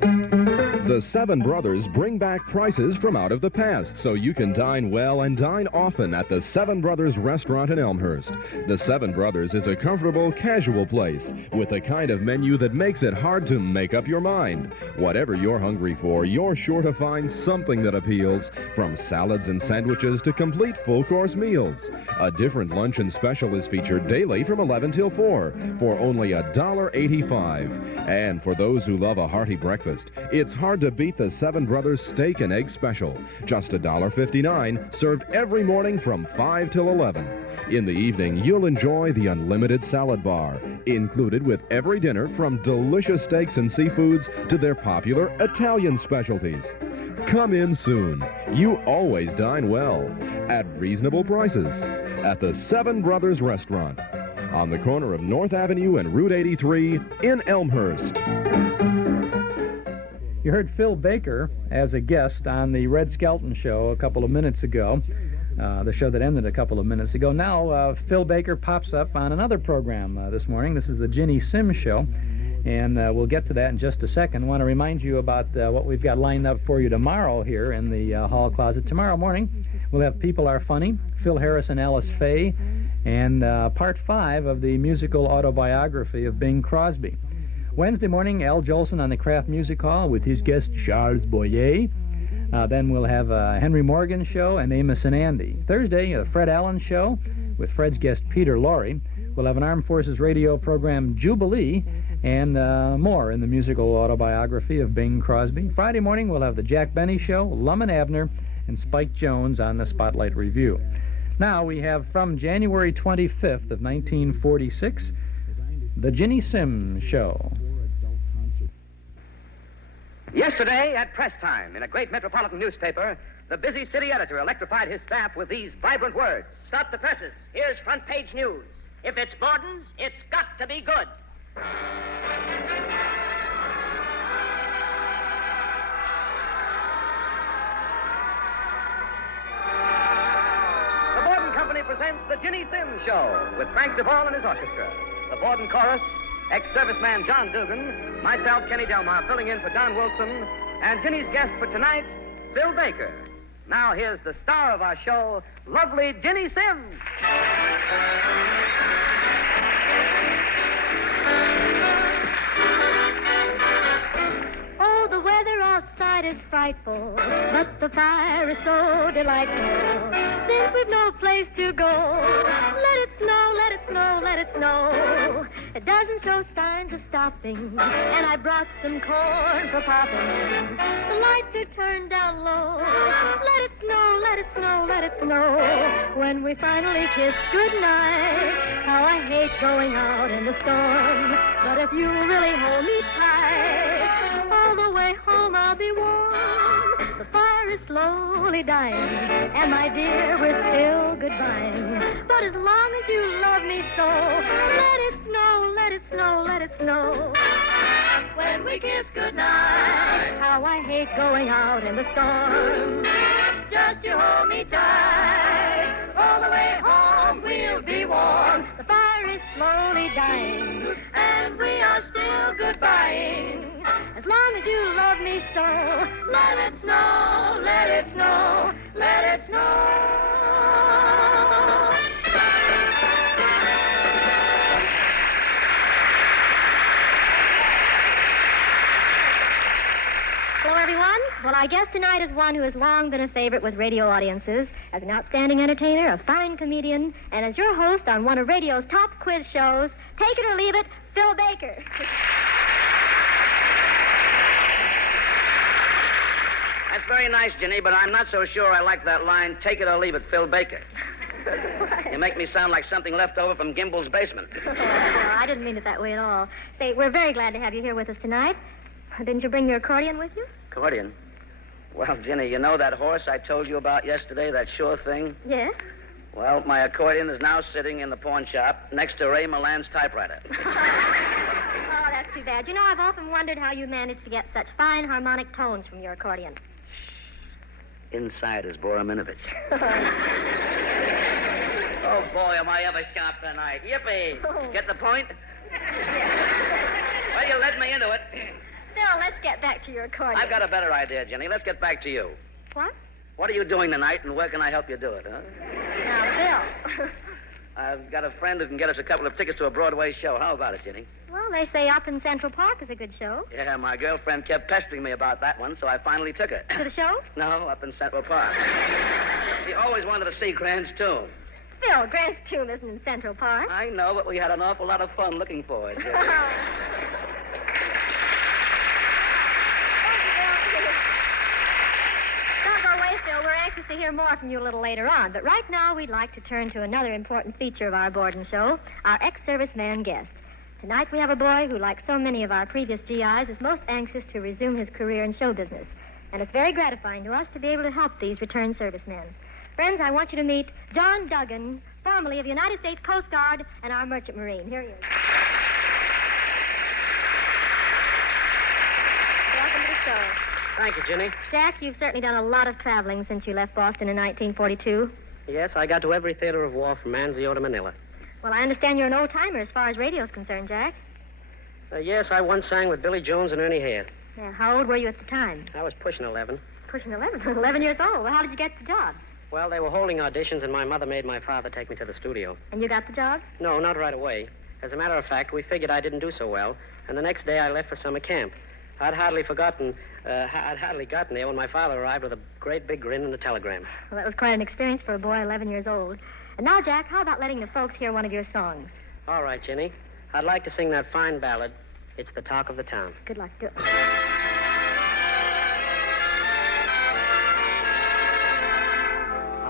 The Seven Brothers bring back prices from out of the past so you can dine well and dine often at the Seven Brothers Restaurant in Elmhurst. The Seven Brothers is a comfortable, casual place with the kind of menu that makes it hard to make up your mind. Whatever you're hungry for, you're sure to find something that appeals, from salads and sandwiches to complete full-course meals. A different luncheon special is featured daily from 11 till 4 for only $1.85. And for those who love a hearty breakfast, it's hard to beat the Seven Brothers Steak and Egg Special. Just $1.59, served every morning from 5 till 11. In the evening, you'll enjoy the unlimited salad bar, included with every dinner from delicious steaks and seafoods to their popular Italian specialties. Come in soon. You always dine well at reasonable prices at the Seven Brothers Restaurant. on the corner of North Avenue and Route 83 in Elmhurst. You heard Phil Baker as a guest on the Red Skelton show a couple of minutes ago, the show that ended a couple of minutes ago. Now, Phil Baker pops up on another program this morning. This is the Ginny Sims Show, and we'll get to that in just a second. I want to remind you about what we've got lined up for you tomorrow here in the hall closet. Tomorrow morning, we'll have People Are Funny, Phil Harris and Alice Faye, and Part 5 of the musical autobiography of Bing Crosby. Wednesday morning, Al Jolson on the Kraft Music Hall with his guest Charles Boyer. Then we'll have a Henry Morgan show and Amos and Andy. Thursday, a Fred Allen show with Fred's guest Peter Lorre. We'll have an Armed Forces radio program Jubilee and more in the musical autobiography of Bing Crosby. Friday morning, we'll have the Jack Benny show, Lum and Abner, and Spike Jones on the Spotlight Review. Now we have from January 25th of 1946, the Ginny Sims Show. Yesterday, at press time, in a great metropolitan newspaper, the busy city editor electrified his staff with these vibrant words. Stop the presses. Here's front page news. If it's Borden's, it's got to be good. The Borden Company presents the Ginny Sims Show with Frank DeVol and his orchestra. The Borden Chorus, ex-serviceman John Dugan, myself, Kenny Delmar, filling in for Don Wilson, and Ginny's guest for tonight, Phil Baker. Now here's the star of our show, lovely Ginny Sims. Oh, the weather outside is frightful, but the fire is so delightful. Since we've no place to go, let it snow, let it snow, let it snow. It doesn't show signs of stopping, and I brought some corn for popping. The lights are turned down low. Let it snow, let it snow, let it snow. When we finally kiss goodnight, how I hate going out in the storm. But if you really hold me tight, all the way home I'll be warm. The fire is slowly dying, and my dear, we're still goodbying. But as long as you love me so, let it snow, let it snow, let it snow. When we kiss goodnight, how I hate going out in the storm. Just you hold me tight, all the way home we'll be warm. The fire is slowly dying, and we are still goodbying. As long as you love me so, let it snow, let it snow, let it snow. Hello, everyone. Well, our guest tonight is one who has long been a favorite with radio audiences, as an outstanding entertainer, a fine comedian, and as your host on one of radio's top quiz shows, take it or leave it, Phil Baker. That's very nice, Ginny, but I'm not so sure I like that line, take it or leave it, Phil Baker. You make me sound like something left over from Gimbel's basement. Oh, I didn't mean it that way at all. Say, we're very glad to have you here with us tonight. Didn't you bring your accordion with you? Accordion? Well, Ginny, you know that horse I told you about yesterday, that sure thing? Yes. Well, my accordion is now sitting in the pawn shop next to Ray Milan's typewriter. Oh, that's too bad. You know, I've often wondered how you managed to get such fine harmonic tones from your accordion. Inside is Boraminovich. Oh, boy, am I ever sharp tonight. Yippee. Oh. Get the point? Well, you led me into it. Phil, let's get back to your accordion. I've got a better idea, Jenny. Let's get back to you. What? What are you doing tonight, and where can I help you do it, huh? Now, Phil. I've got a friend who can get us a couple of tickets to a Broadway show. How about it, Jenny? Well, they say Up in Central Park is a good show. Yeah, my girlfriend kept pestering me about that one, so I finally took her. To the show? No, Up in Central Park. She always wanted to see Grant's Tomb. Phil, Grant's Tomb isn't in Central Park. I know, but we had an awful lot of fun looking for it. Don't go away, Phil. We're anxious to hear more from you a little later on. But right now, we'd like to turn to another important feature of our Borden show, our ex-serviceman guest. Tonight, we have a boy who, like so many of our previous GIs, is most anxious to resume his career in show business. And it's very gratifying to us to be able to help these returned servicemen. Friends, I want you to meet John Duggan formerly of the United States Coast Guard and our Merchant Marine. Here he is. Welcome to the show. Thank you, Ginny. Jack, you've certainly done a lot of traveling since you left Boston in 1942. Yes, I got to every theater of war from Anzio to Manila. Well, I understand you're an old-timer as far as radio's concerned, Jack. Yes, I once sang with Billy Jones and Ernie Hare. Yeah, how old were you at the time? I was pushing 11. Pushing 11. 11 years old. Well, how did you get the job? Well, they were holding auditions, and my mother made my father take me to the studio. And you got the job? No, not right away. As a matter of fact, we figured I didn't do so well, and the next day I left for summer camp. I'd hardly gotten there when my father arrived with a great big grin and a telegram. Well, that was quite an experience for a boy 11 years old. And now, Jack, how about letting the folks hear one of your songs? All right, Ginny. I'd like to sing that fine ballad, It's the Talk of the Town. Good luck. Do it.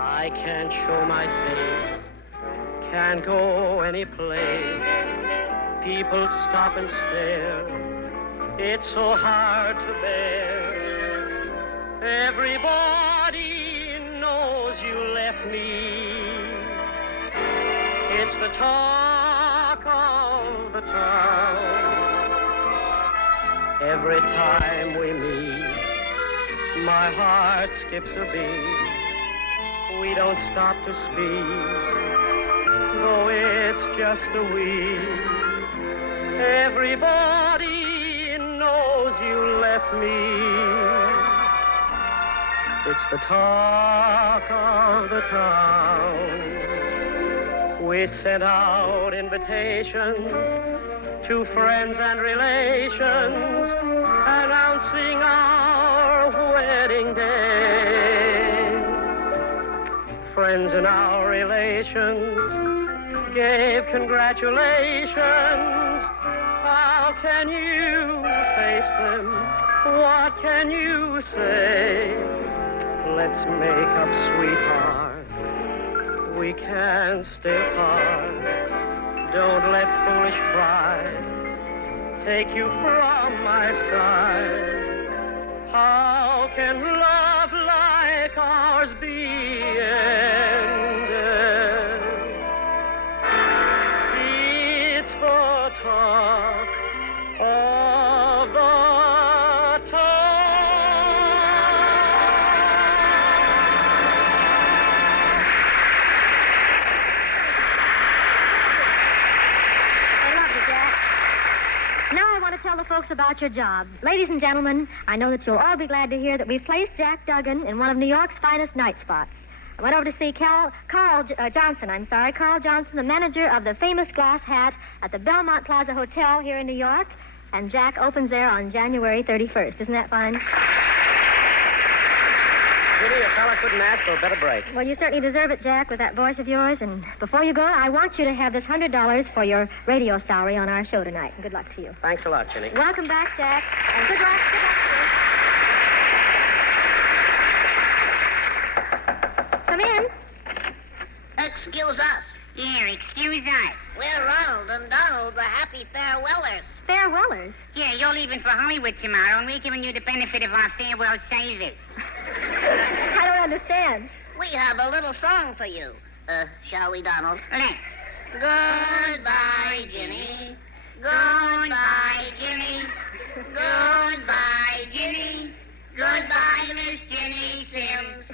I can't show my face, can't go any place. People stop and stare, it's so hard to bear. Everybody knows you left me. It's the talk of the town. Every time we meet, my heart skips a beat. We don't stop to speak, though it's just a week. Everybody knows you left me. It's the talk of the town. We sent out invitations to friends and relations, announcing our wedding day. Friends and our relations gave congratulations. How can you face them? What can you say? Let's make up, sweetheart. We can't stay apart. Don't let foolish pride take you from my side. How can love like ours be ended? It's the talk of the tell the folks about your job. Ladies and gentlemen, I know that you'll all be glad to hear that we've placed Jack Duggan in one of New York's finest night spots. I went over to see Carl Johnson, the manager of the famous Glass Hat at the Belmont Plaza Hotel here in New York, and Jack opens there on January 31st. Isn't that fine? Ginny, a fella couldn't ask for a better break. Well, you certainly deserve it, Jack, with that voice of yours. And before you go, I want you to have this $100 for your radio salary on our show tonight. And good luck to you. Thanks a lot, Ginny. Welcome back, Jack. And good luck. Come in. Excuse us. Yeah, excuse us. We're Ronald and Donald, the happy farewellers. Farewellers? Yeah, you're leaving for Hollywood tomorrow, and we're giving you the benefit of our farewell service. I don't understand. We have a little song for you. Shall we, Donald? Let's. Goodbye, Ginny. Goodbye, Ginny. Goodbye, Ginny. Goodbye, Miss Ginny Sims.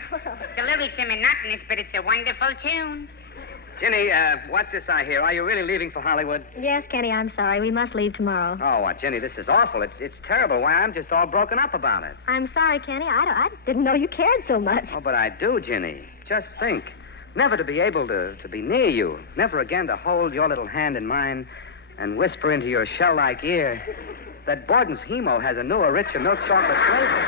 The lyrics are monotonous, but it's a wonderful tune. Ginny, what's this I hear? Are you really leaving for Hollywood? Yes, Kenny, I'm sorry. We must leave tomorrow. Oh, Ginny, this is awful. It's terrible. Why, I'm just all broken up about it. I'm sorry, Kenny. I didn't know you cared so much. Oh, but I do, Ginny. Just think. Never to be able to be near you. Never again to hold your little hand in mine and whisper into your shell-like ear that Borden's Hemo has a newer, richer milk chocolate flavor.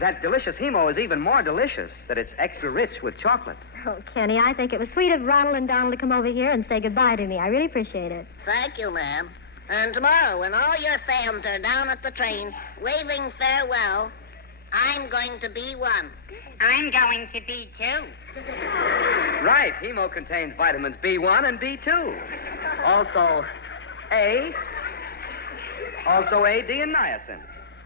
That delicious Hemo is even more delicious, that it's extra rich with chocolate. Oh, Kenny, I think it was sweet of Ronald and Donald to come over here and say goodbye to me. I really appreciate it. Thank you, ma'am. And tomorrow, when all your fans are down at the train waving farewell, I'm going to be one. I'm going to be two. Right. Hemo contains vitamins B1 and B2. Also A, D, and niacin.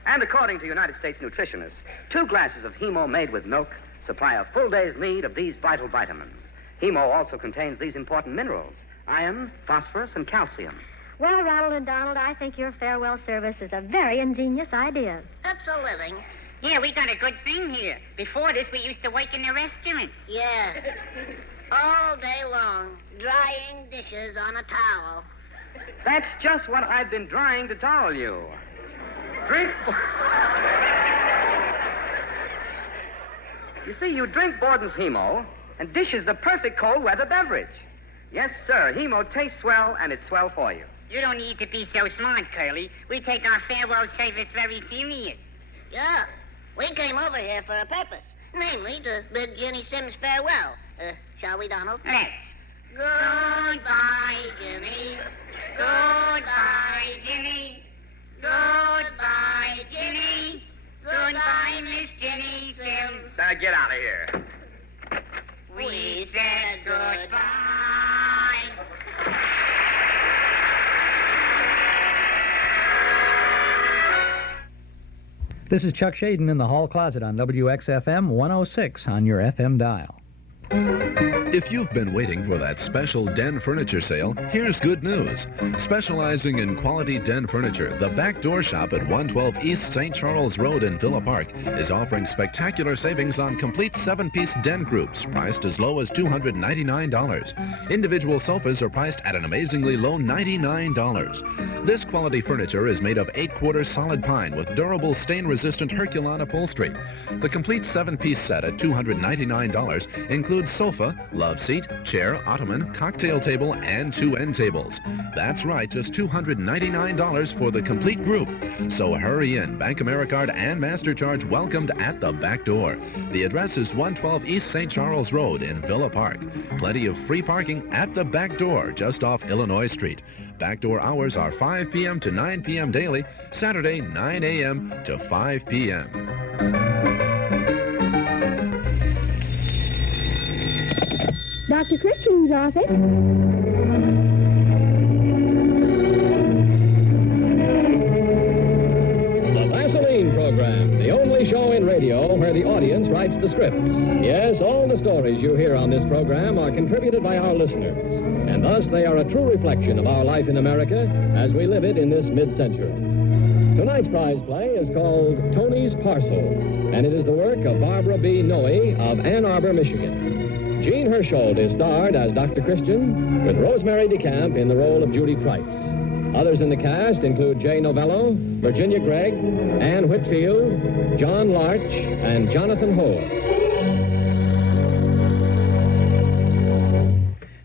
And according to United States nutritionists, 2 glasses of Hemo made with milk supply a full day's need of these vital vitamins. Hemo also contains these important minerals: iron, phosphorus, and calcium. Well, Ronald and Donald, I think your farewell service is a very ingenious idea. That's a living. Yeah, we got a good thing here. Before this, we used to work in the restaurant. Yeah. All day long, drying dishes on a towel. That's just what I've been trying to tell you. Drink... You see, you drink Borden's Hemo, and dish is the perfect cold weather beverage. Yes, sir, Hemo tastes well, and it's swell for you. You don't need to be so smart, Curly. We take our farewell service very serious. Yeah. We came over here for a purpose, namely to bid Ginny Sims farewell. Shall we, Donald? Let's. Goodbye, Ginny. Goodbye, Ginny. Goodbye, Ginny. Goodbye, Miss Ginny Sims. Get out of here. We said goodbye. This is Chuck Shaden in the hall closet on WXFM 106 on your FM dial. If you've been waiting for that special den furniture sale, here's good news. Specializing in quality den furniture, the Back Door Shop at 112 East St. Charles Road in Villa Park is offering spectacular savings on complete 7-piece den groups priced as low as $299. Individual sofas are priced at an amazingly low $99. This quality furniture is made of 8-quarter solid pine with durable stain-resistant Herculon upholstery. The complete 7-piece set at $299 includes sofa, love seat, chair, ottoman, cocktail table, and 2 end tables. That's right, just $299 for the complete group. So hurry in. Bank AmeriCard and MasterCharge welcomed at the Back Door. The address is 112 East St. Charles Road in Villa Park. Plenty of free parking at the Back Door just off Illinois Street. Back Door hours are 5 p.m. to 9 p.m. daily, Saturday 9 a.m. to 5 p.m. Dr. Christian's office. The Vaseline Program, the only show in radio where the audience writes the scripts. Yes, all the stories you hear on this program are contributed by our listeners, and thus they are a true reflection of our life in America as we live it in this mid-century. Tonight's prize play is called Tony's Parcel, and it is the work of Barbara B. Noe of Ann Arbor, Michigan. Jean Hersholt is starred as Dr. Christian, with Rosemary DeCamp in the role of Judy Price. Others in the cast include Jay Novello, Virginia Gregg, Ann Whitfield, John Larch, and Jonathan Hoare.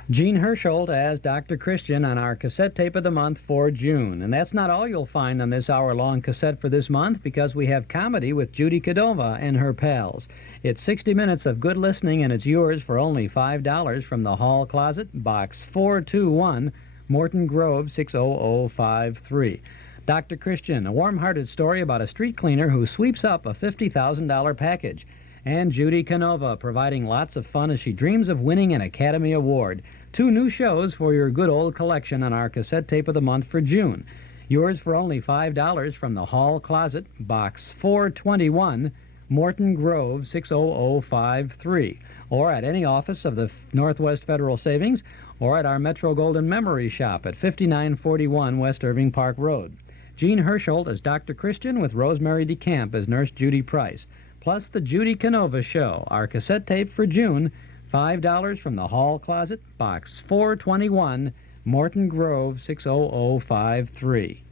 Jean Hersholt as Dr. Christian on our cassette tape of the month for June. And that's not all you'll find on this hour-long cassette for this month, because we have comedy with Judy Cadova and her pals. It's 60 minutes of good listening, and it's yours for only $5 from the Hall Closet, Box 421, Morton Grove, 60053. Dr. Christian, a warm-hearted story about a street cleaner who sweeps up a $50,000 package. And Judy Canova, providing lots of fun as she dreams of winning an Academy Award. 2 new shows for your good old collection on our cassette tape of the month for June. Yours for only $5 from the Hall Closet, Box 421, Morton Grove, 60053. Or at any office of the Northwest Federal Savings, or at our Metro Golden Memory Shop at 5941 West Irving Park Road. Jean Hersholt as Dr. Christian with Rosemary DeCamp as Nurse Judy Price. Plus the Judy Canova Show, our cassette tape for June, $5 from the Hall Closet, Box 421, Morton Grove, 60053.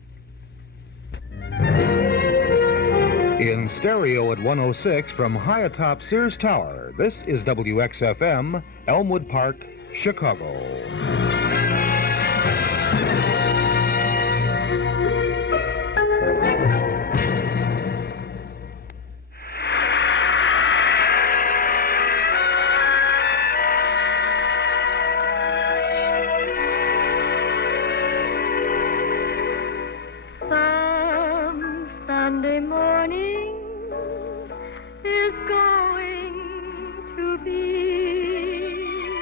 In stereo at 106 from high atop Sears Tower, this is WXFM, Elmwood Park, Chicago. Sunday morning is going to be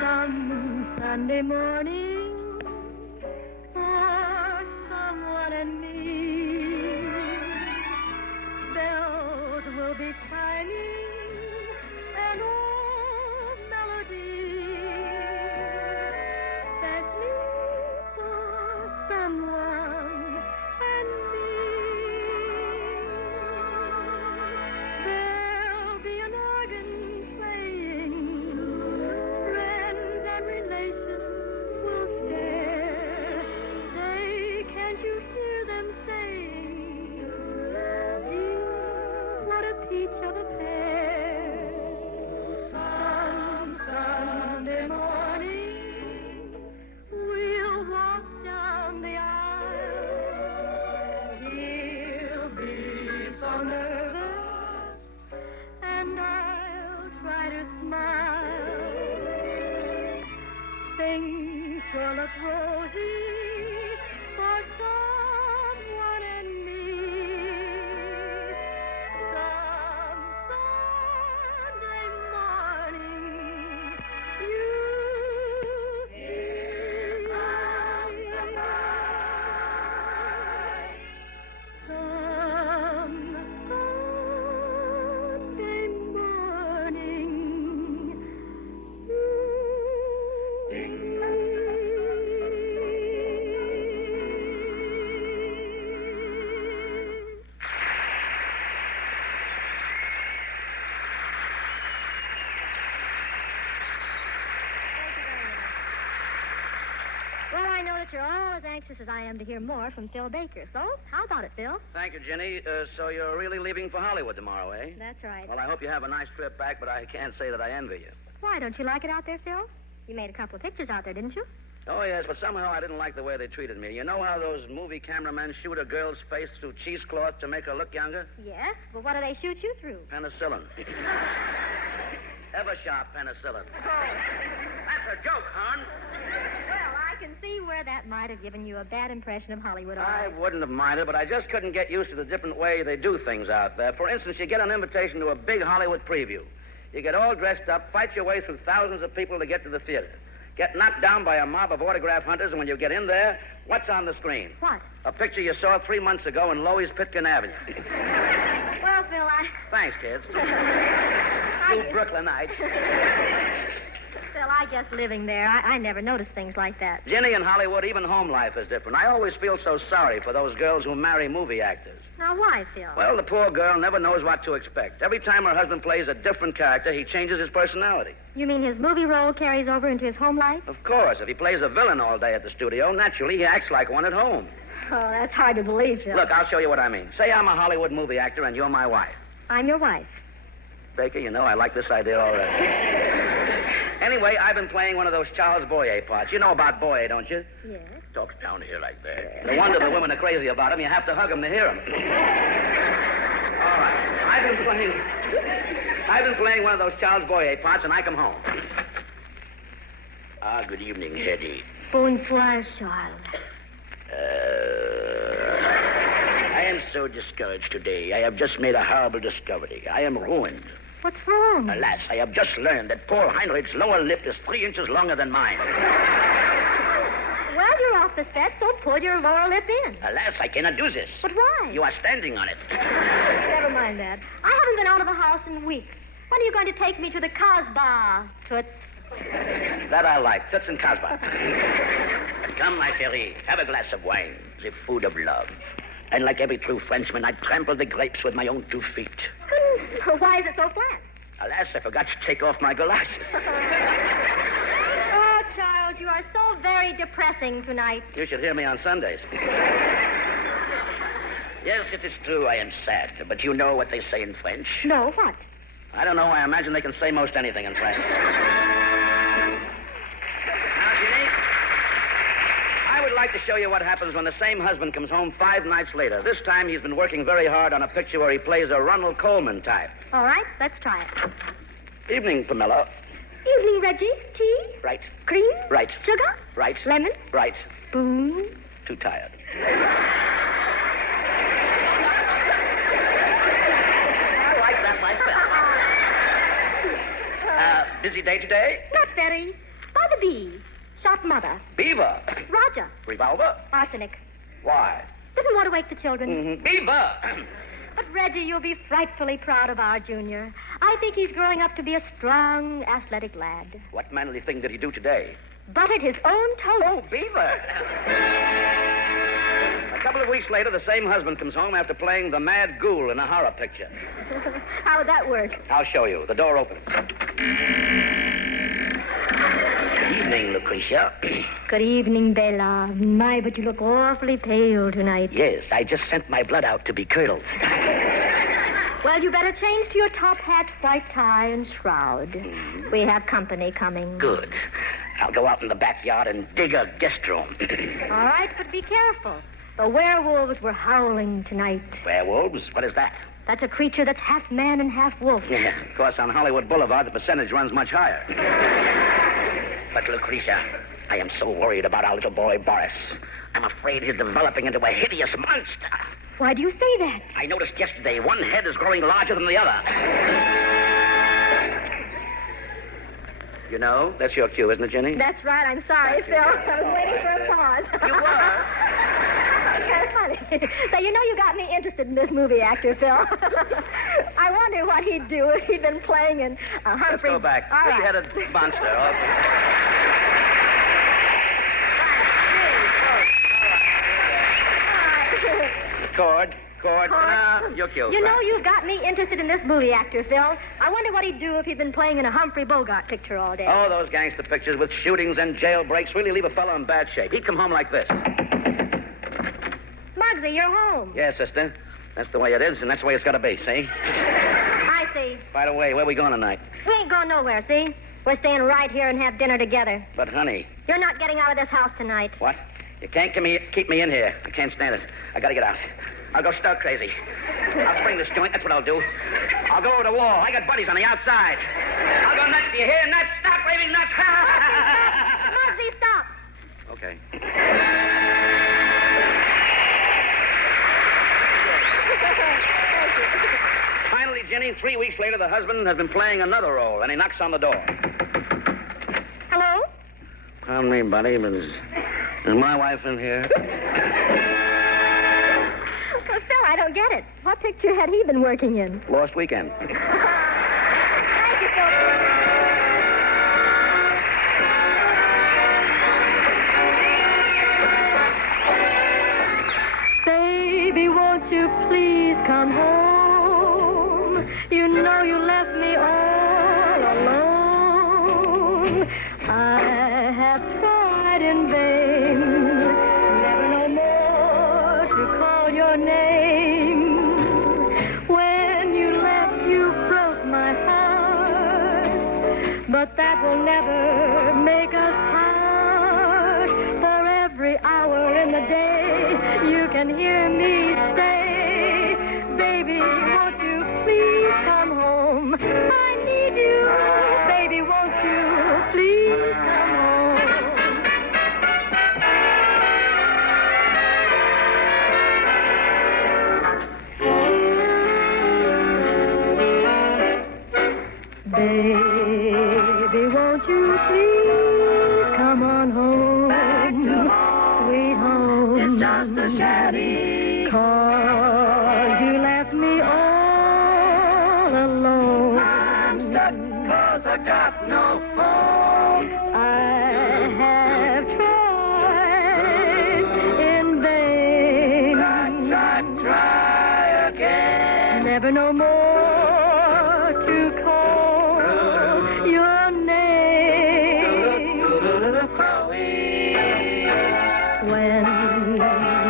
some Sunday morning for someone and me. Bells will be chiming and old melodies so nervous, and I'll try to smile. Things sure look rosy for someone and me. Some Sunday morning, you hear my surprise. Some Sunday morning, Well, I know that you're all as anxious as I am to hear more from Phil Baker. So, how about it, Phil? Thank you, Ginny. So you're really leaving for Hollywood tomorrow, eh? That's right. Well, I hope you have a nice trip back, but I can't say that I envy you. Why, don't you like it out there, Phil? You made a couple of pictures out there, didn't you? Oh, yes, but somehow I didn't like the way they treated me. You know how those movie cameramen shoot a girl's face through cheesecloth to make her look younger? Yes, but what do they shoot you through? Penicillin. Eversharp penicillin. That's a joke, hon. Well, I can see where that might have given you a bad impression of Hollywood. I wouldn't have minded, but I just couldn't get used to the different way they do things out there. For instance, you get an invitation to a big Hollywood preview. You get all dressed up, fight your way through thousands of people to get to the theater. Get knocked down by a mob of autograph hunters, and when you get in there, what's on the screen? What? A picture you saw 3 months ago in Loewy's Pitkin Avenue. Well, Phil, Thanks, kids. You Brooklynites. Phil, I guess living there, I never noticed things like that. Ginny, in Hollywood, even home life is different. I always feel so sorry for those girls who marry movie actors. Now, why, Phil? Well, the poor girl never knows what to expect. Every time her husband plays a different character, he changes his personality. You mean his movie role carries over into his home life? Of course. If he plays a villain all day at the studio, naturally he acts like one at home. Oh, that's hard to believe, Phil. Look, I'll show you what I mean. Say I'm a Hollywood movie actor and you're my wife. I'm your wife. Baker, you know I like this idea already. Anyway, I've been playing one of those Charles Boyer parts. You know about Boyer, don't you? Yes. Talks down here like that. No wonder the women are crazy about him. You have to hug him to hear him. All right. I've been playing one of those Charles Boyer parts, and I come home. Good evening, Hetty. Bonsoir, Charles. I am so discouraged today. I have just made a horrible discovery. I am ruined. What's wrong? Alas, I have just learned that poor Heinrich's lower lip is 3 inches longer than mine. Well, you're off the set, so pull your lower lip in. Alas, I cannot do this. But why? You are standing on it. Never mind that. I haven't been out of the house in weeks. When are you going to take me to the Casbah, Toots? That I like, Toots and Casbah. Come, my Ferry, have a glass of wine, the food of love. And like every true Frenchman, I trample the grapes with my own 2 feet. Why is it so flat? Alas, I forgot to take off my galoshes. Oh, Charles, you are so very depressing tonight. You should hear me on Sundays. Yes, it is true I am sad, but you know what they say in French? No, what? I don't know. I imagine they can say most anything in French. Now, Ginny, I would like to show you what happens when the same husband comes home 5 nights later. This time he's been working very hard on a picture where he plays a Ronald Colman type. All right, let's try it. Evening, Pamela. Evening, Reggie. Tea? Right. Cream? Right. Sugar? Right. Lemon? Right. Spoon? Too tired. I like that myself. Busy day today? Not very. By the bee. Shot mother. Beaver. Roger. Revolver. Arsenic. Why? Didn't want to wake the children. Mm-hmm. Beaver. But, Reggie, you'll be frightfully proud of our junior. I think he's growing up to be a strong, athletic lad. What manly thing did he do today? Butted his own toast. Oh, Beaver. A couple of weeks later, the same husband comes home after playing the mad ghoul in a horror picture. How would that work? I'll show you. The door opens. Good evening, Lucretia. Good evening, Bella. My, but you look awfully pale tonight. Yes, I just sent my blood out to be curdled. Well, you better change to your top hat, white tie, and shroud. We have company coming. Good. I'll go out in the backyard and dig a guest room. All right, but be careful. The werewolves were howling tonight. Werewolves? What is that? That's a creature that's half man and half wolf. Yeah, of course, on Hollywood Boulevard, the percentage runs much higher. But, Lucretia, I am so worried about our little boy, Boris. I'm afraid he's developing into a hideous monster. Why do you say that? I noticed yesterday one head is growing larger than the other. You know, that's your cue, isn't it, Ginny? That's right. I'm sorry, Phil. I was waiting for a pause. You were? It's kind of funny. So you know you got me interested in this movie actor, Phil. I wonder what he'd do if he'd been playing in Humphrey... Let's go back. All right. Three-headed monster. Okay. Cord. No, you're cute. You know you've got me interested in this movie actor, Phil. I wonder what he'd do if he'd been playing in a Humphrey Bogart picture all day. Oh, those gangster pictures with shootings and jailbreaks really leave a fellow in bad shape. He'd come home like this. Muggsy, you're home. Yeah, sister. That's the way it is, and that's the way it's got to be, see? I see. By the way, where are we going tonight? We ain't going nowhere, see? We're staying right here and have dinner together. But, honey... You're not getting out of this house tonight. What? You can't keep me in here. I can't stand it. I got to get out. I'll go stark crazy. I'll spring this joint. That's what I'll do. I'll go over the wall. I got buddies on the outside. I'll go nuts. You hear? Nuts. Stop raving nuts. Muggsy, stop. Okay. Finally, Ginny, 3 weeks later, the husband has been playing another role, and he knocks on the door. Hello? Pardon me, buddy, but is my wife in here? Well, Phil, I don't get it. What picture had he been working in? Lost Weekend. Thank you, Phil. Baby, won't you please come home? You know you left me all alone. I have tried in vain, never no more to call your name. When you left, you broke my heart, but that will never make us part. For every hour in the day, you can hear me say, baby, won't you please come home? I need you, baby, won't you please come home? Baby, won't you please come on home? Sweet home. It's just a shabby. 'Cause you left me all alone. I'm stuck 'cause I got no phone. I have tried in vain. Try again. Never no more to call your name. When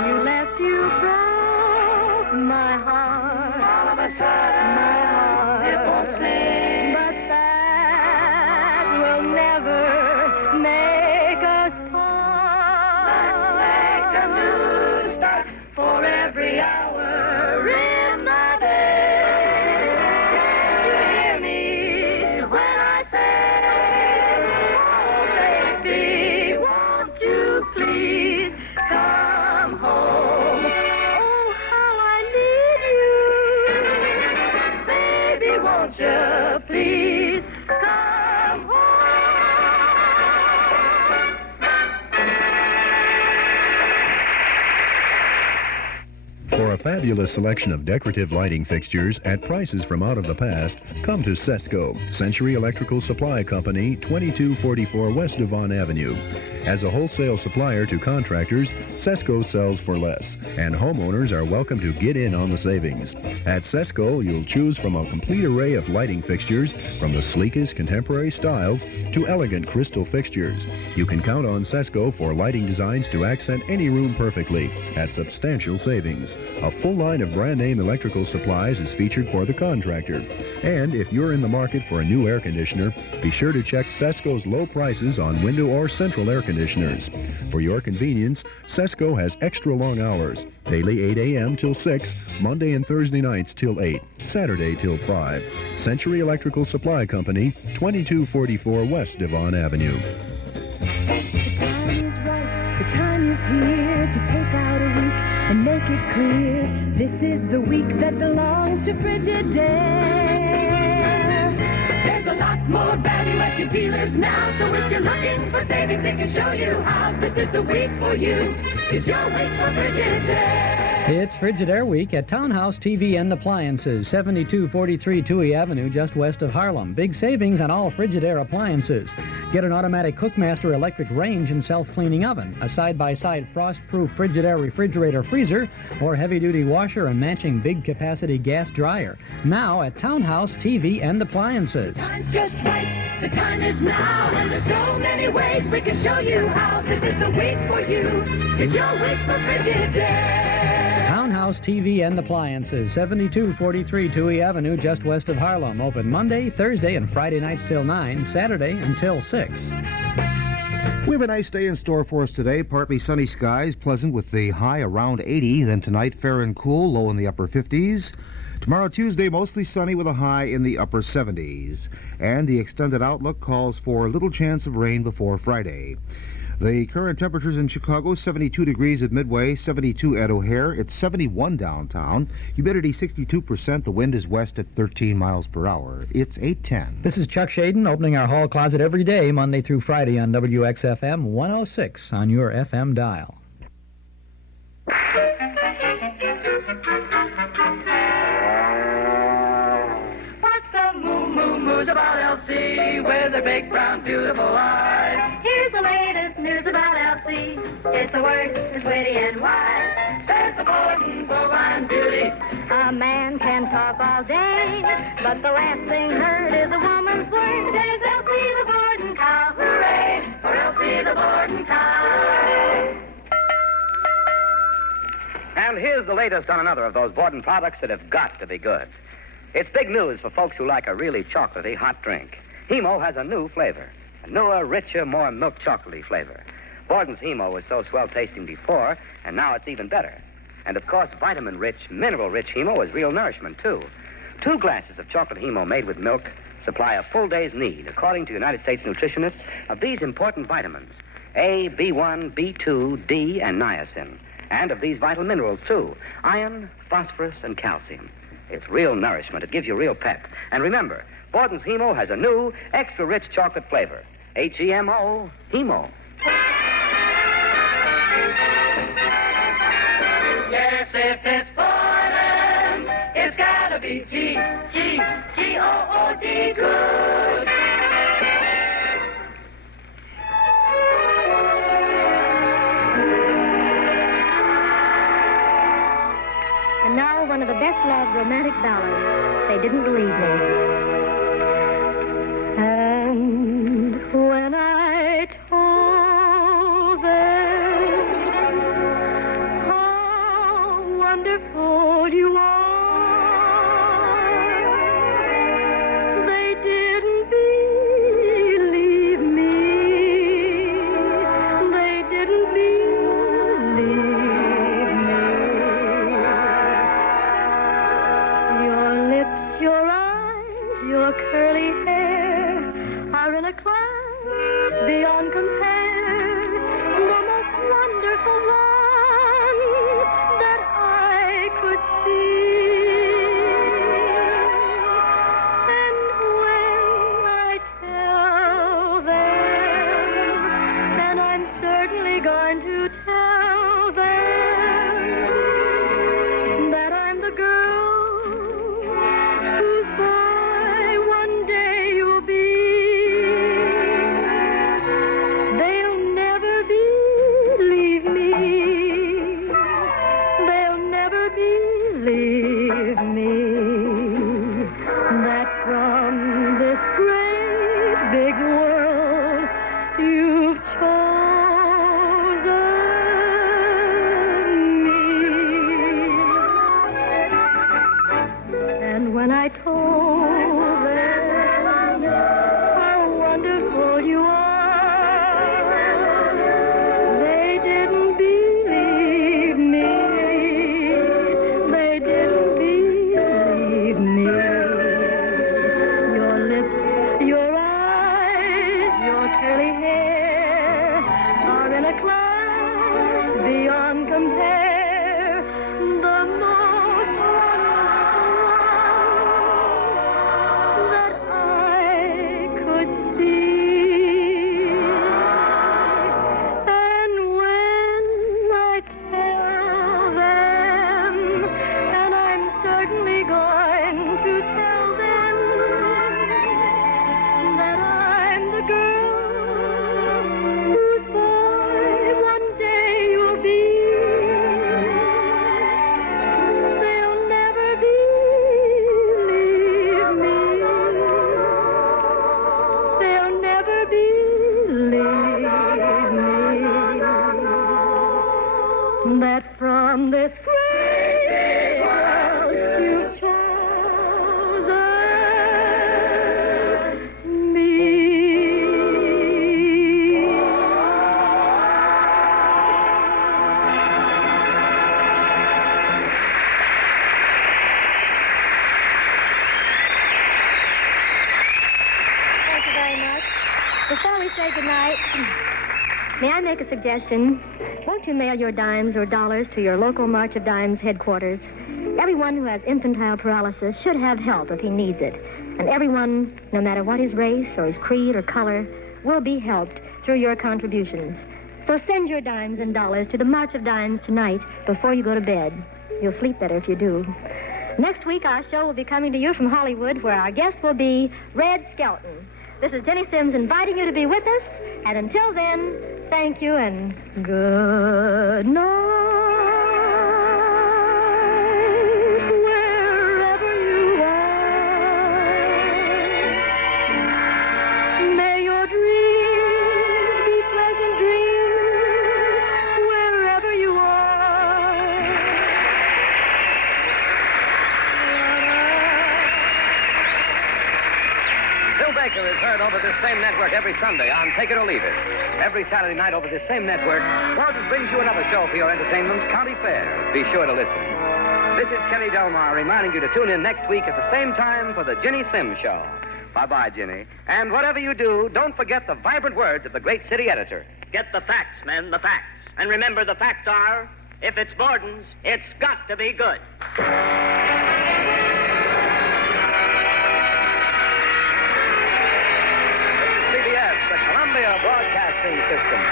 you left, you broke my heart. All of a sudden, my heart. It won't sing. But that will never make us part. Let's make a new start for every hour in the day. You hear me when I say, oh, baby, won't you please come home? Oh, how I need you. Baby, won't you please come home? For a fabulous selection of decorative lighting fixtures at prices from out of the past, come to Sesco, Century Electrical Supply Company, 2244 West Devon Avenue. As a wholesale supplier to contractors, Sesco sells for less, and homeowners are welcome to get in on the savings. At Sesco, you'll choose from a complete array of lighting fixtures, from the sleekest contemporary styles to elegant crystal fixtures. You can count on Sesco for lighting designs to accent any room perfectly at substantial savings. A full line of brand-name electrical supplies is featured for the contractor. And if you're in the market for a new air conditioner, be sure to check Sesco's low prices on window or central air conditioners. For your convenience, Sesco has extra long hours, daily 8 a.m. till 6, Monday and Thursday nights till 8, Saturday till 5. Century Electrical Supply Company, 2244 West Devon Avenue. The time is here to take out a week and make it clear. This is the week that belongs to Frigidaire. There's a lot more value at your dealers now, so if you're looking for savings, they can show you how. This is the week for you. It's your week for Frigidaire. It's Frigidaire Week at Townhouse TV and Appliances, 7243 Touhy Avenue, just west of Harlem. Big savings on all Frigidaire appliances. Get an automatic Cookmaster electric range and self-cleaning oven, a side-by-side frost-proof Frigidaire refrigerator freezer, or heavy-duty washer and matching big-capacity gas dryer. Now at Townhouse TV and Appliances. Time's just right. The time is now, and there's so many ways we can show you how. This is the week for you. It's your week for Frigidaire. Townhouse TV and Appliances, 7243 Touhy Avenue, just west of Harlem. Open Monday, Thursday, and Friday nights till 9, Saturday until 6. We have a nice day in store for us today. Partly sunny skies, pleasant with the high around 80. Then tonight, fair and cool, low in the upper 50s. Tomorrow, Tuesday, mostly sunny with a high in the upper 70s. And the extended outlook calls for little chance of rain before Friday. The current temperatures in Chicago, 72 degrees at Midway, 72 at O'Hare. It's 71 downtown. Humidity 62%. The wind is west at 13 miles per hour. It's 8:10. This is Chuck Shaden opening our hall closet every day, Monday through Friday on WXFM 106 on your FM dial. What's the moo-moo-moos about Elsie with her big brown beautiful eyes? Here's the latest news about Elsie. It's the worst, it's witty and wise. Says the Borden bovine beauty. A man can talk all day, but the last thing heard is a woman's word. There's Elsie the Borden cow. Hooray for Elsie the Borden cow. And here's the latest on another of those Borden products that have got to be good. It's big news for folks who like a really chocolatey hot drink. Hemo has a new flavor. A newer, richer, more milk chocolatey flavor. Borden's Hemo was so swell-tasting before, and now it's even better. And, of course, vitamin-rich, mineral-rich Hemo is real nourishment, too. 2 glasses of chocolate Hemo made with milk supply a full day's need, according to United States nutritionists, of these important vitamins: A, B1, B2, D, and niacin. And of these vital minerals, too: iron, phosphorus, and calcium. It's real nourishment. It gives you real pep. And remember, Borden's Hemo has a new, extra-rich chocolate flavor. H-E-M-O, Hemo. Yes, if it's Borden, it's gotta be G-O-O-D, good. And now, one of the best-loved romantic ballads, They Didn't Believe Me. And when I told them how wonderful you are, they didn't believe me. They didn't believe me. Your lips, your eyes, your And when I told them how wonderful you are, they didn't believe me. They didn't believe me. Your lips, your eyes, your curly hair are in a class beyond compare. The most wonderful that I could see. And when I tell them, and I'm certainly going to tell them that I'm the girl whose boy one day you'll be, they'll never believe me. They'll never believe me. That from this great world you've chosen me. Thank you very much. Before we say goodnight, may I make a suggestion? Won't you mail your dimes or dollars to your local March of Dimes headquarters? Everyone who has infantile paralysis should have help if he needs it. And everyone, no matter what his race or his creed or color, will be helped through your contributions. So send your dimes and dollars to the March of Dimes tonight before you go to bed. You'll sleep better if you do. Next week, our show will be coming to you from Hollywood, where our guest will be Red Skelton. This is Jenny Sims inviting you to be with us. And until then, thank you and good night, wherever you are. May your dreams be pleasant dreams, wherever you are. Phil Baker is heard over this same network every Sunday on Take It or Leave It. Every Saturday night over this same network, Gordon brings you another show for your entertainment, County Fair. Be sure to listen. This is Kenny Delmar reminding you to tune in next week at the same time for the Ginny Sims Show. Bye-bye, Ginny. And whatever you do, don't forget the vibrant words of the great city editor. Get the facts, men, the facts. And remember, the facts are, if it's Borden's, it's got to be good. CBS, the Columbia Broadcasting System.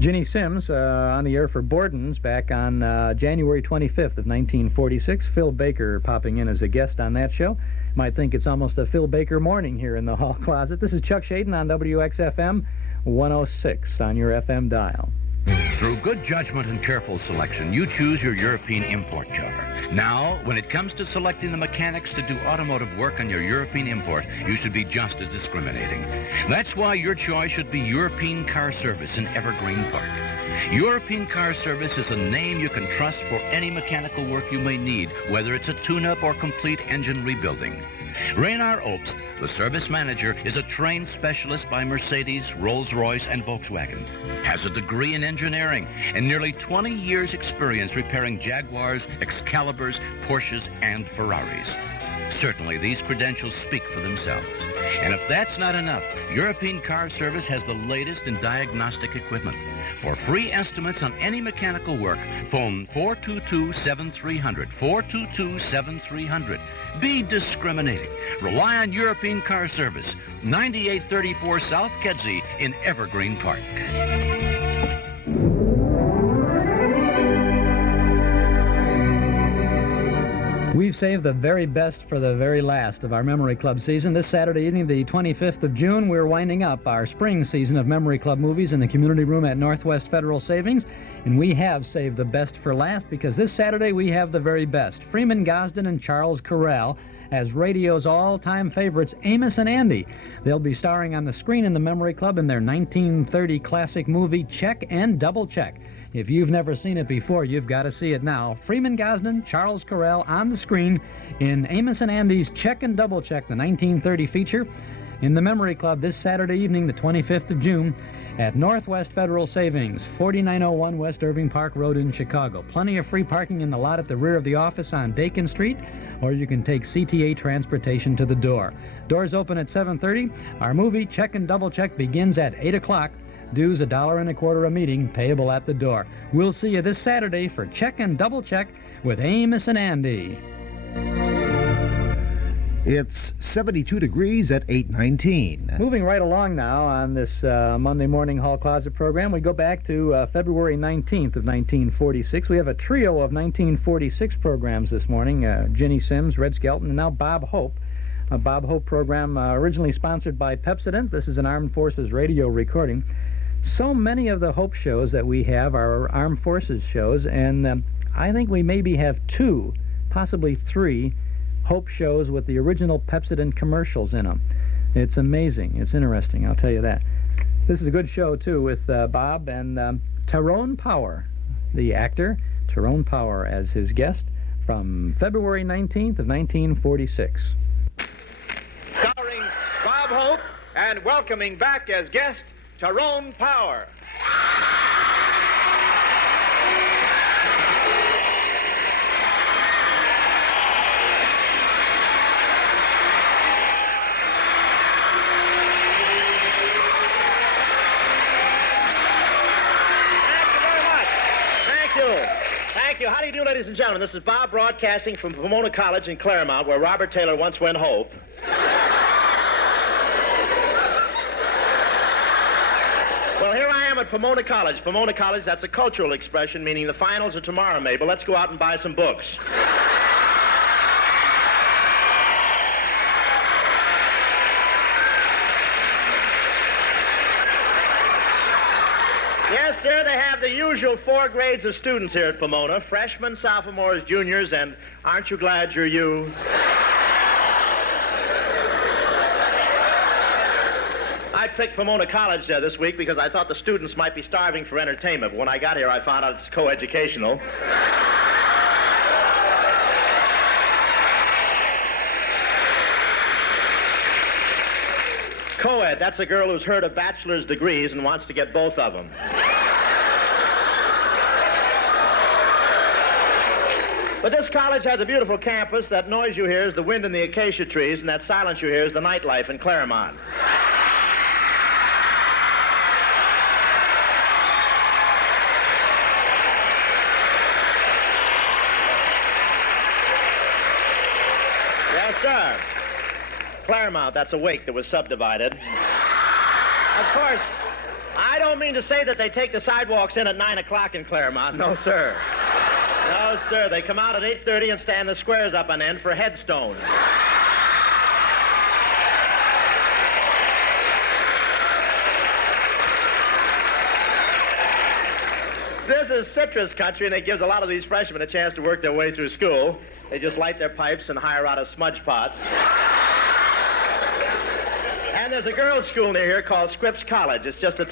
Ginny Sims on the air for Borden's back on January 25th of 1946. Phil Baker popping in as a guest on that show. Might think it's almost a Phil Baker morning here in the hall closet. This is Chuck Shaden on WXFM 106 on your FM dial. Through good judgment and careful selection, you choose your European import car. Now, when it comes to selecting the mechanics to do automotive work on your European import, you should be just as discriminating. That's why your choice should be European Car Service in Evergreen Park. European Car Service is a name you can trust for any mechanical work you may need, whether it's a tune-up or complete engine rebuilding. Raynar Obst, the service manager, is a trained specialist by Mercedes, Rolls-Royce, and Volkswagen. Has a degree in engineering and nearly 20 years' experience repairing Jaguars, Excaliburs, Porsches, and Ferraris. Certainly, these credentials speak for themselves. And if that's not enough, European Car Service has the latest in diagnostic equipment. For free estimates on any mechanical work, phone 422-7300, 422-7300. Be discriminating. Rely on European Car Service, 9834 South Kedzie in Evergreen Park. We've saved the very best for the very last of our Memory Club season. This Saturday evening, the 25th of June, we're winding up our spring season of Memory Club movies in the community room at Northwest Federal Savings. And we have saved the best for last because this Saturday we have the very best. Freeman Gosden and Charles Correll as radio's all-time favorites, Amos and Andy. They'll be starring on the screen in the Memory Club in their 1930 classic movie, Check and Double Check. If you've never seen it before, you've got to see it now. Freeman Gosden, Charles Correll on the screen in Amos and Andy's Check and Double Check, the 1930 feature, in the Memory Club this Saturday evening, the 25th of June, at Northwest Federal Savings, 4901 West Irving Park Road in Chicago. Plenty of free parking in the lot at the rear of the office on Dakin Street, or you can take CTA transportation to the door. Doors open at 7:30. Our movie, Check and Double Check, begins at 8 o'clock. Dues $1.25 a meeting, payable at the door. We'll see you this Saturday for Check and Double Check with Amos and Andy. It's 72 degrees at 8:19. Moving right along now on this Monday morning Hall Closet program, we go back to February 19th of 1946. We have a trio of 1946 programs this morning. Ginny Sims, Red Skelton, and now Bob Hope. A Bob Hope program originally sponsored by Pepsodent. This is an Armed Forces radio recording. So many of the Hope shows that we have are Armed Forces shows, and I think we maybe have 2, possibly 3, Hope shows with the original Pepsodent commercials in them. It's amazing. It's interesting, I'll tell you that. This is a good show, too, with Bob and Tyrone Power, the actor, Tyrone Power, as his guest from February 19th of 1946. Starring Bob Hope and welcoming back as guest Tyrone Power. Thank you. How do you do, ladies and gentlemen? This is Bob broadcasting from Pomona College in Claremont, where Robert Taylor once went Hope. Well, here I am at Pomona College. Pomona College, that's a cultural expression, meaning the finals are tomorrow, Mabel. Let's go out and buy some books. Yes, sir, they have the usual 4 grades of students here at Pomona. Freshmen, sophomores, juniors, and aren't you glad you're you? I picked Pomona College this week because I thought the students might be starving for entertainment. But when I got here, I found out it's coeducational. Co-ed, that's a girl who's heard of bachelor's degrees and wants to get both of them. But this college has a beautiful campus. That noise you hear is the wind in the acacia trees, and that silence you hear is the nightlife in Claremont. Yes, sir. Claremont, that's a wake that was subdivided. Of course, I don't mean to say that they take the sidewalks in at 9 o'clock in Claremont. No, sir. No, sir. They come out at 8:30 and stand the squares up on end for headstones. This is citrus country, and it gives a lot of these freshmen a chance to work their way through school. They just light their pipes and hire out of smudge pots. And there's a girls' school near here called Scripps College. It's just a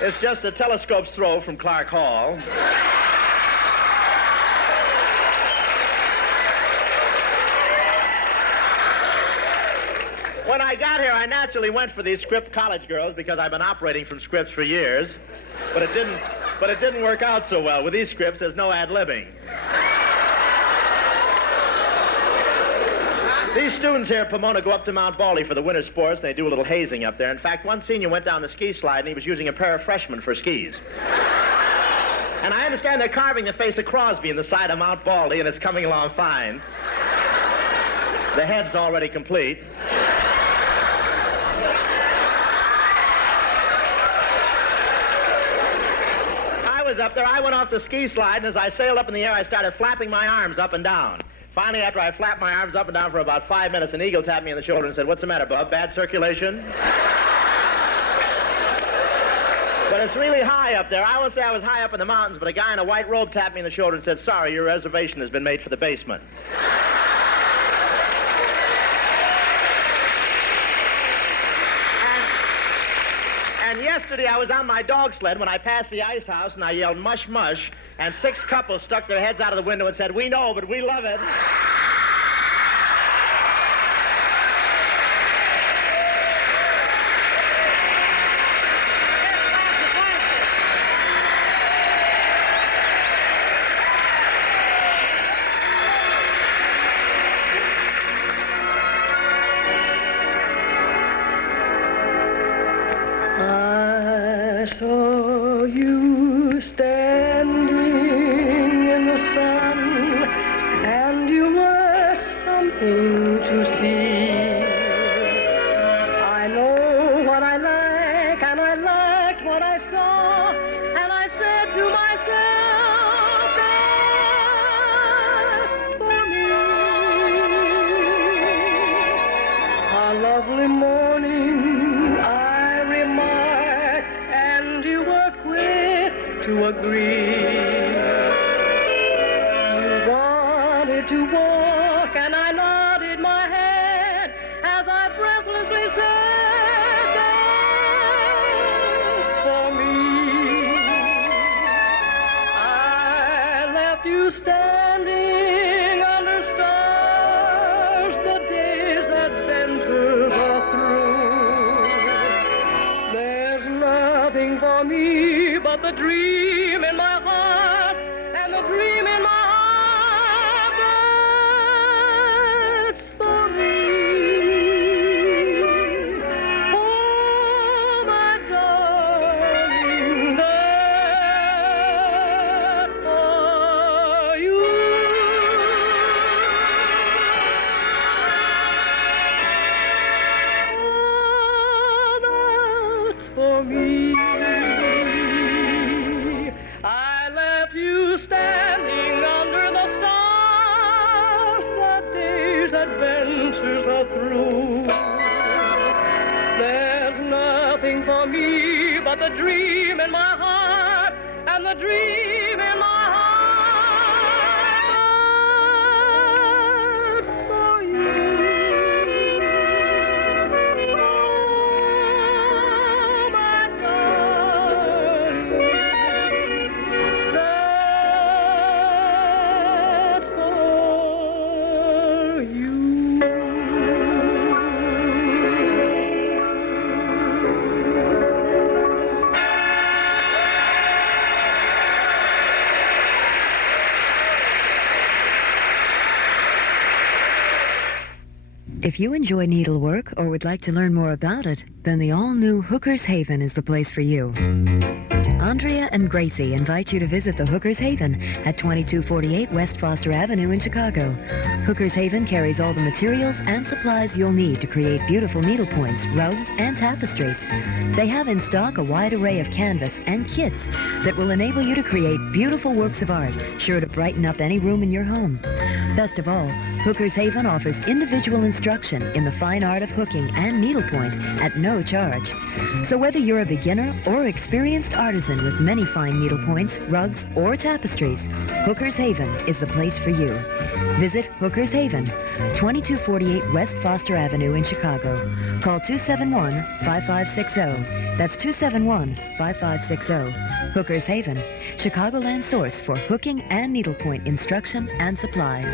It's just a telescope's throw from Clark Hall. When I got here, I naturally went for these Scripps College girls because I've been operating from Scripps for years. But it didn't work out so well. With these Scripps, there's no ad-libbing. These students here at Pomona go up to Mount Baldy for the winter sports, and they do a little hazing up there. In fact, one senior went down the ski slide, and he was using a pair of freshmen for skis. And I understand they're carving the face of Crosby in the side of Mount Baldy, and it's coming along fine. The head's already complete. I was up there. I went off the ski slide, and as I sailed up in the air, I started flapping my arms up and down. Finally, after I flapped my arms up and down for about 5 minutes, an eagle tapped me on the shoulder and said, "What's the matter, Bub? Bad circulation?" But it's really high up there. I won't say I was high up in the mountains, but a guy in a white robe tapped me in the shoulder and said, "Sorry, your reservation has been made for the basement." And yesterday I was on my dog sled when I passed the ice house and I yelled, "Mush, mush," and 6 couples stuck their heads out of the window and said, "We know, but we love it." I saw you standing in the sun, and you were something to see. I know what I like, and I liked what I saw, and I said to myself, that's for me. A lovely morning, I remarked, and you were quick to agree. You wanted to walk, and I nodded my head as I breathlessly said, that's for me. I left you standing under stars, the day's adventures are through. There's nothing for me but the dream in my heart, and the dream in my heart, that's for me. Oh, my darling, that's for you. Oh, that's for me. I left you standing under the stars, the day's adventures are through. There's nothing for me but the dream in my heart, and the dream in my heart, that's for you. Oh, my darling, that's for you. If you enjoy needlework or would like to learn more about it, then the all-new Hooker's Haven is the place for you. Andrea and Gracie invite you to visit the Hooker's Haven at 2248 West Foster Avenue in Chicago. Hooker's Haven carries all the materials and supplies you'll need to create beautiful needlepoints, rugs, and tapestries. They have in stock a wide array of canvas and kits that will enable you to create beautiful works of art, sure to brighten up any room in your home. Best of all, Hooker's Haven offers individual instruction in the fine art of hooking and needlepoint at no charge. So whether you're a beginner or experienced artisan with many fine needlepoints, rugs, or tapestries, Hooker's Haven is the place for you. Visit Hooker's Haven, 2248 West Foster Avenue in Chicago. Call 271-5560. That's 271-5560. Hooker's Haven, Chicagoland source for hooking and needlepoint instruction and supplies.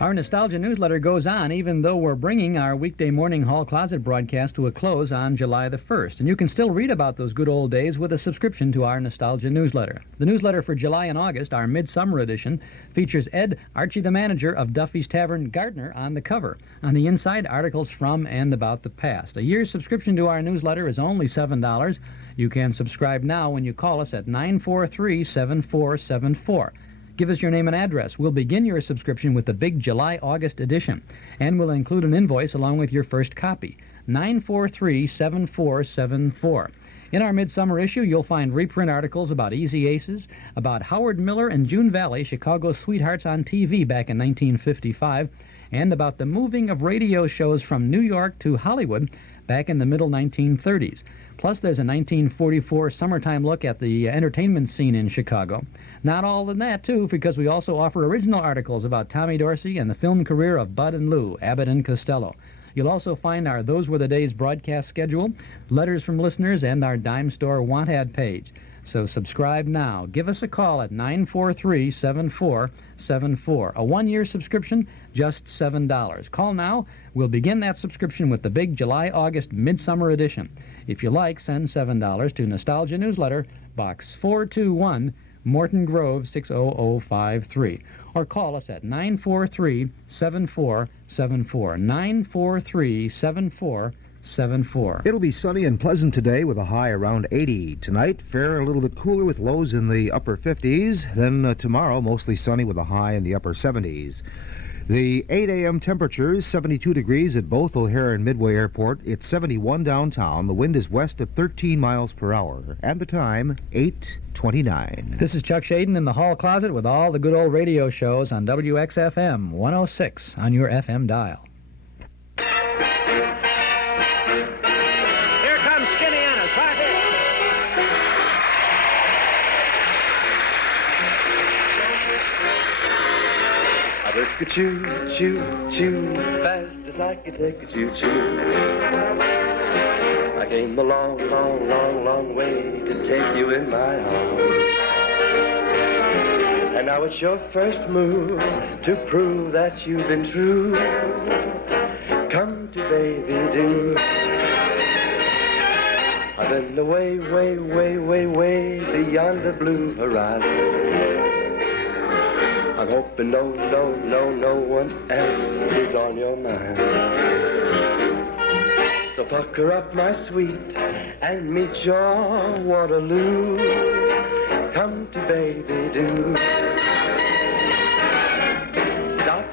Our Nostalgia newsletter goes on even though we're bringing our weekday morning hall closet broadcast to a close on July the 1st. And you can still read about those good old days with a subscription to our Nostalgia newsletter. The newsletter for July and August, our midsummer edition, features Ed, Archie the manager of Duffy's Tavern, Gardner, on the cover. On the inside, articles from and about the past. A year's subscription to our newsletter is only $7. You can subscribe now when you call us at 943-7474. Give us your name and address. We'll begin your subscription with the big July-August edition, and we'll include an invoice along with your first copy. 943-7474. In our midsummer issue, you'll find reprint articles about Easy Aces, about Howard Miller and June Valley, Chicago's sweethearts on TV back in 1955, and about the moving of radio shows from New York to Hollywood back in the middle 1930s. Plus, there's a 1944 summertime look at the entertainment scene in Chicago. Not all in that, too, because we also offer original articles about Tommy Dorsey and the film career of Bud and Lou, Abbott and Costello. You'll also find our Those Were the Days broadcast schedule, letters from listeners, and our dime store want ad page. So subscribe now. Give us a call at 943-7474. A one-year subscription, just $7. Call now. We'll begin that subscription with the big July-August Midsummer edition. If you like, send $7 to Nostalgia Newsletter, Box 421, Morton Grove, 60053. Or call us at 943-7474. 943-7474. It'll be sunny and pleasant today with a high around 80. Tonight, fair a little bit cooler with lows in the upper 50s. Then tomorrow, mostly sunny with a high in the upper 70s. The 8 a.m. temperatures, 72 degrees at both O'Hare and Midway Airport. It's 71 downtown. The wind is west at 13 miles per hour. And the time, 8:29. This is Chuck Shaden in the hall closet with all the good old radio shows on WXFM 106 on your FM dial. Here comes Skinny Ennis, right here. I took a choo-choo-choo, fast as I could take a choo-choo. I came a long, long, long, long way to take you in my arms. And now it's your first move to prove that you've been true. Come to baby do. I've been away, way, way, way, way beyond the blue horizon. I'm hoping no one else is on your mind. So pucker up, my sweet, and meet your Waterloo. Come to baby do. Stop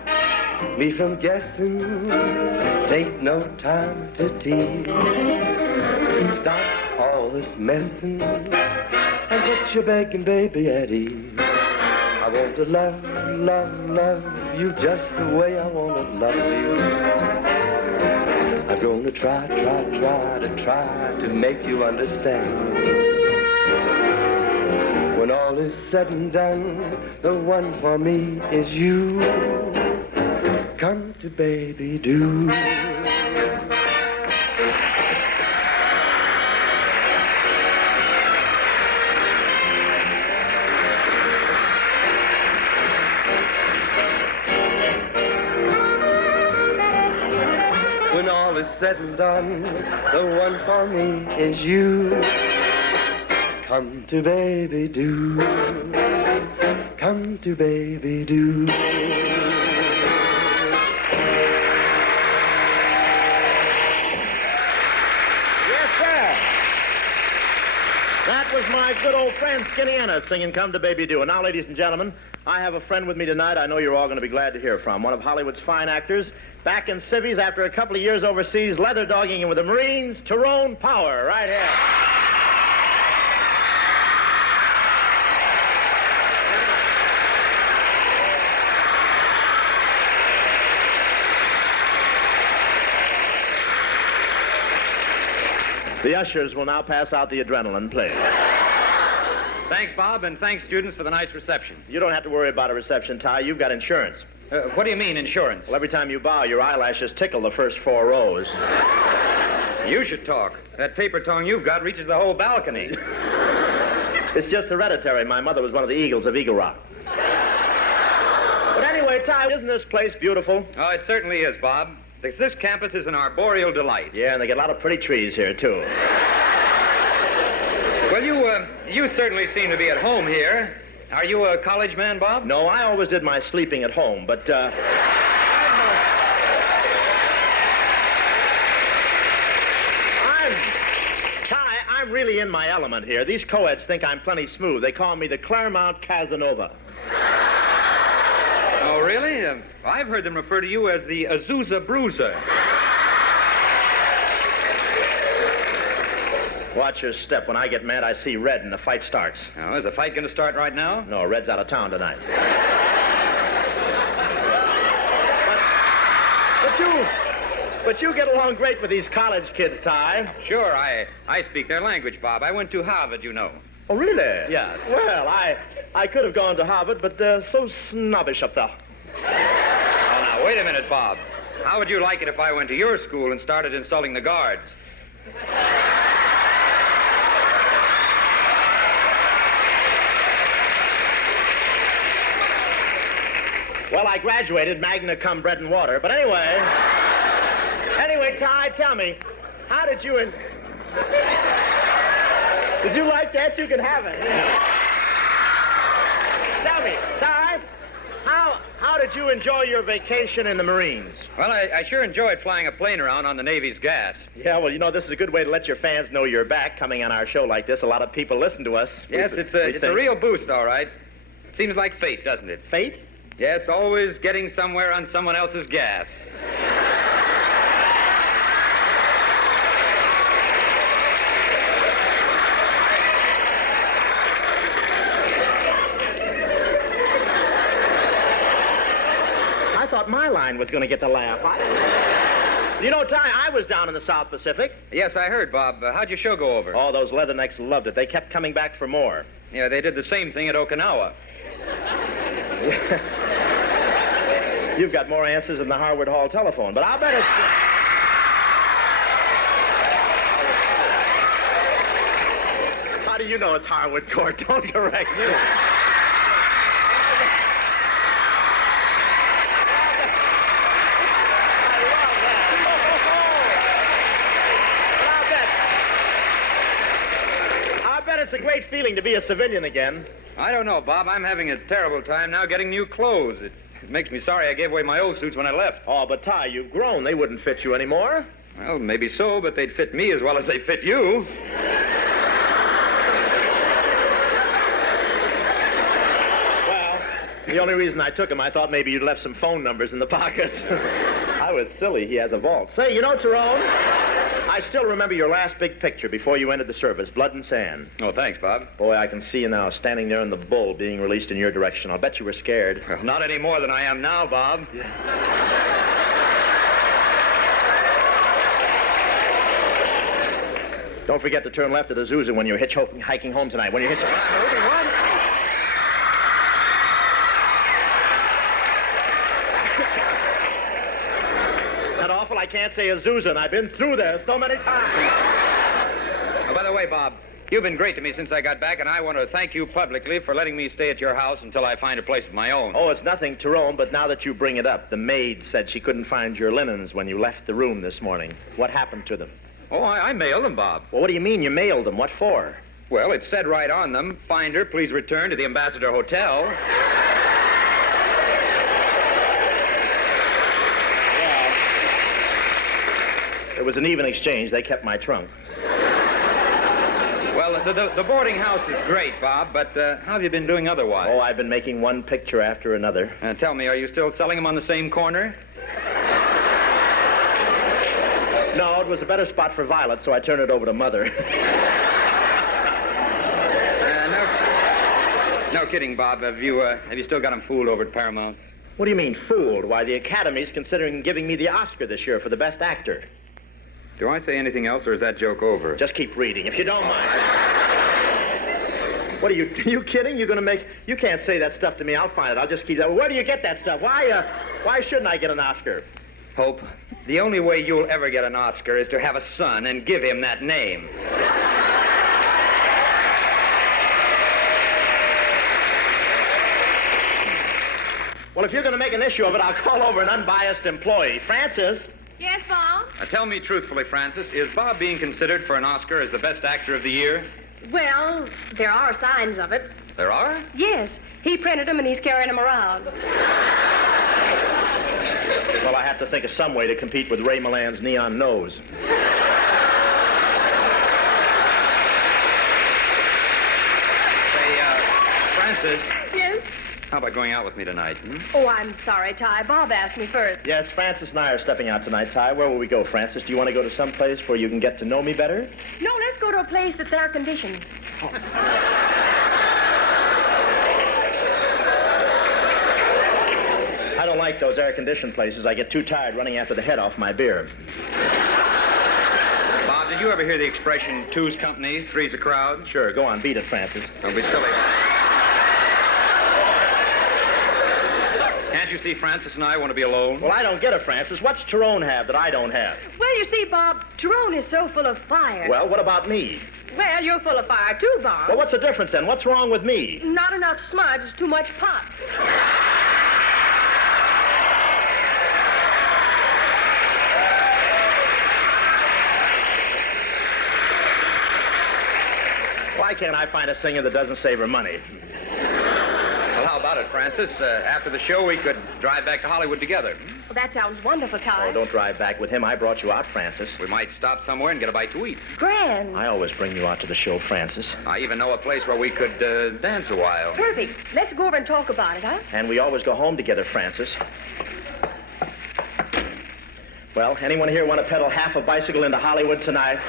me from guessing, take no time to tease. Stop all this messing and put your begging baby at ease. I want to love, love, love you just the way I want to love you. I'm going to try to make you understand. When all is said and done, the one for me is you. Come to baby do. When all is said and done, the one for me is you. Come to baby do. Come to baby do. Yes, sir. That was my good old friend Skinny Ennis singing Come to Baby Do. And now, ladies and gentlemen, I have a friend with me tonight I know you're all going to be glad to hear from. One of Hollywood's fine actors, back in civvies after a couple of years overseas, leather dogging with the Marines, Tyrone Power, right here. The ushers will now pass out the adrenaline, please. Thanks, Bob, and thanks, students, for the nice reception. You don't have to worry about a reception, Ty. You've got insurance. What do you mean, insurance? Well, every time you bow, your eyelashes tickle the first 4 rows. You should talk. That taper tongue you've got reaches the whole balcony. It's just hereditary. My mother was one of the Eagles of Eagle Rock. But anyway, Ty, isn't this place beautiful? Oh, it certainly is, Bob. This campus is an arboreal delight. Yeah, and they get a lot of pretty trees here, too. Well, you certainly seem to be at home here. Are you a college man, Bob? No, I always did my sleeping at home, but, I'm really in my element here. These co-eds think I'm plenty smooth. They call me the Claremont Casanova. Oh, really? I've heard them refer to you as the Azusa Bruiser. Watch your step. When I get mad, I see red and the fight starts. Oh, is the fight going to start right now? No, Red's out of town tonight. but you get along great with these college kids, Ty. Sure, I speak their language, Bob. I went to Harvard, you know. Oh, really? Yes. Well, I could have gone to Harvard, but they're so snobbish up there. Oh, now, wait a minute, Bob. How would you like it if I went to your school and started insulting the guards? Well, I graduated magna cum bread and water, but anyway, Ty, tell me, how did you did you like that? You can have it. Tell me, Ty, how did you enjoy your vacation in the Marines? Well, I sure enjoyed flying a plane around on the Navy's gas. Yeah, well, you know, this is a good way to let your fans know you're back coming on our show like this. A lot of people listen to us. Yes, it's a real boost, all right. Seems like fate, doesn't it? Fate? Yes, always getting somewhere on someone else's gas. I thought my line was going to get the laugh. You know, Ty, I was down in the South Pacific. Yes, I heard, Bob. How'd your show go over? Oh, those leathernecks loved it. They kept coming back for more. Yeah, they did the same thing at Okinawa. You've got more answers than the Harvard Hall telephone, but I'll bet it's... How do you know it's Harvard Court? Don't correct me. I'll bet it's a great feeling to be a civilian again. I don't know, Bob. I'm having a terrible time now getting new clothes. It makes me sorry I gave away my old suits when I left. Oh, but Ty, you've grown. They wouldn't fit you anymore. Well, maybe so, but they'd fit me as well as they fit you. Well, the only reason I took them, I thought maybe you'd left some phone numbers in the pocket. I was silly. He has a vault. Say, you know, Tyrone, I still remember your last big picture before you entered the service, Blood and Sand. Oh, thanks, Bob. Boy, I can see you now standing there in the bull being released in your direction. I'll bet you were scared. Well, not any more than I am now, Bob. Don't forget to turn left at Azusa when you're hiking home tonight. When you're That awful, I can't say Azusa, and I've been through there so many times. Oh, by the way, Bob, you've been great to me since I got back, and I want to thank you publicly for letting me stay at your house until I find a place of my own. Oh, it's nothing, Tyrone, but now that you bring it up, the maid said she couldn't find your linens when you left the room this morning. What happened to them? Oh, I mailed them, Bob. Well, what do you mean you mailed them? What for? Well, it said right on them, "Finder, please return to the Ambassador Hotel." Well, it was an even exchange. They kept my trunk. Well, the boarding house is great, Bob, but how have you been doing otherwise? Oh, I've been making one picture after another. Tell me, are you still selling them on the same corner? No, it was a better spot for Violet, so I turned it over to Mother. No kidding, Bob. Have you still got them fooled over at Paramount? What do you mean, fooled? Why, the Academy's considering giving me the Oscar this year for the best actor. Do I say anything else, or is that joke over? Just keep reading, if you don't mind. What are you kidding? You can't say that stuff to me. I'll find it. I'll just keep that. Where do you get that stuff? Why shouldn't I get an Oscar? Hope, the only way you'll ever get an Oscar is to have a son and give him that name. Well, if you're going to make an issue of it, I'll call over an unbiased employee. Francis? Yes, Bob? Now, tell me truthfully, Francis, is Bob being considered for an Oscar as the best actor of the year? Well, there are signs of it. There are? Yes. He printed them and he's carrying them around. Well, I have to think of some way to compete with Ray Milland's neon nose. Say, Francis. Yes? How about going out with me tonight, Oh, I'm sorry, Ty. Bob asked me first. Yes, Francis and I are stepping out tonight, Ty. Where will we go, Francis? Do you want to go to some place where you can get to know me better? No, let's go to a place that's air-conditioned. I don't like those air-conditioned places. I get too tired running after the head off my beer. Bob, did you ever hear the expression, two's company, three's a crowd? Sure, go on, beat it, Francis. Don't be silly. Can't you see Francis and I want to be alone? Well, I don't get it, Francis. What's Tyrone have that I don't have? Well, you see, Bob, Tyrone is so full of fire. Well, what about me? Well, you're full of fire, too, Bob. Well, what's the difference, then? What's wrong with me? Not enough smudge, too much pop. Why can't I find a singer that doesn't save her money? Well, how about it, Francis? After the show, we could drive back to Hollywood together. Well, that sounds wonderful, Ty. Oh, don't drive back with him. I brought you out, Francis. We might stop somewhere and get a bite to eat. Grand. I always bring you out to the show, Francis. I even know a place where we could dance a while. Perfect. Let's go over and talk about it, huh? And we always go home together, Francis. Well, anyone here want to pedal half a bicycle into Hollywood tonight?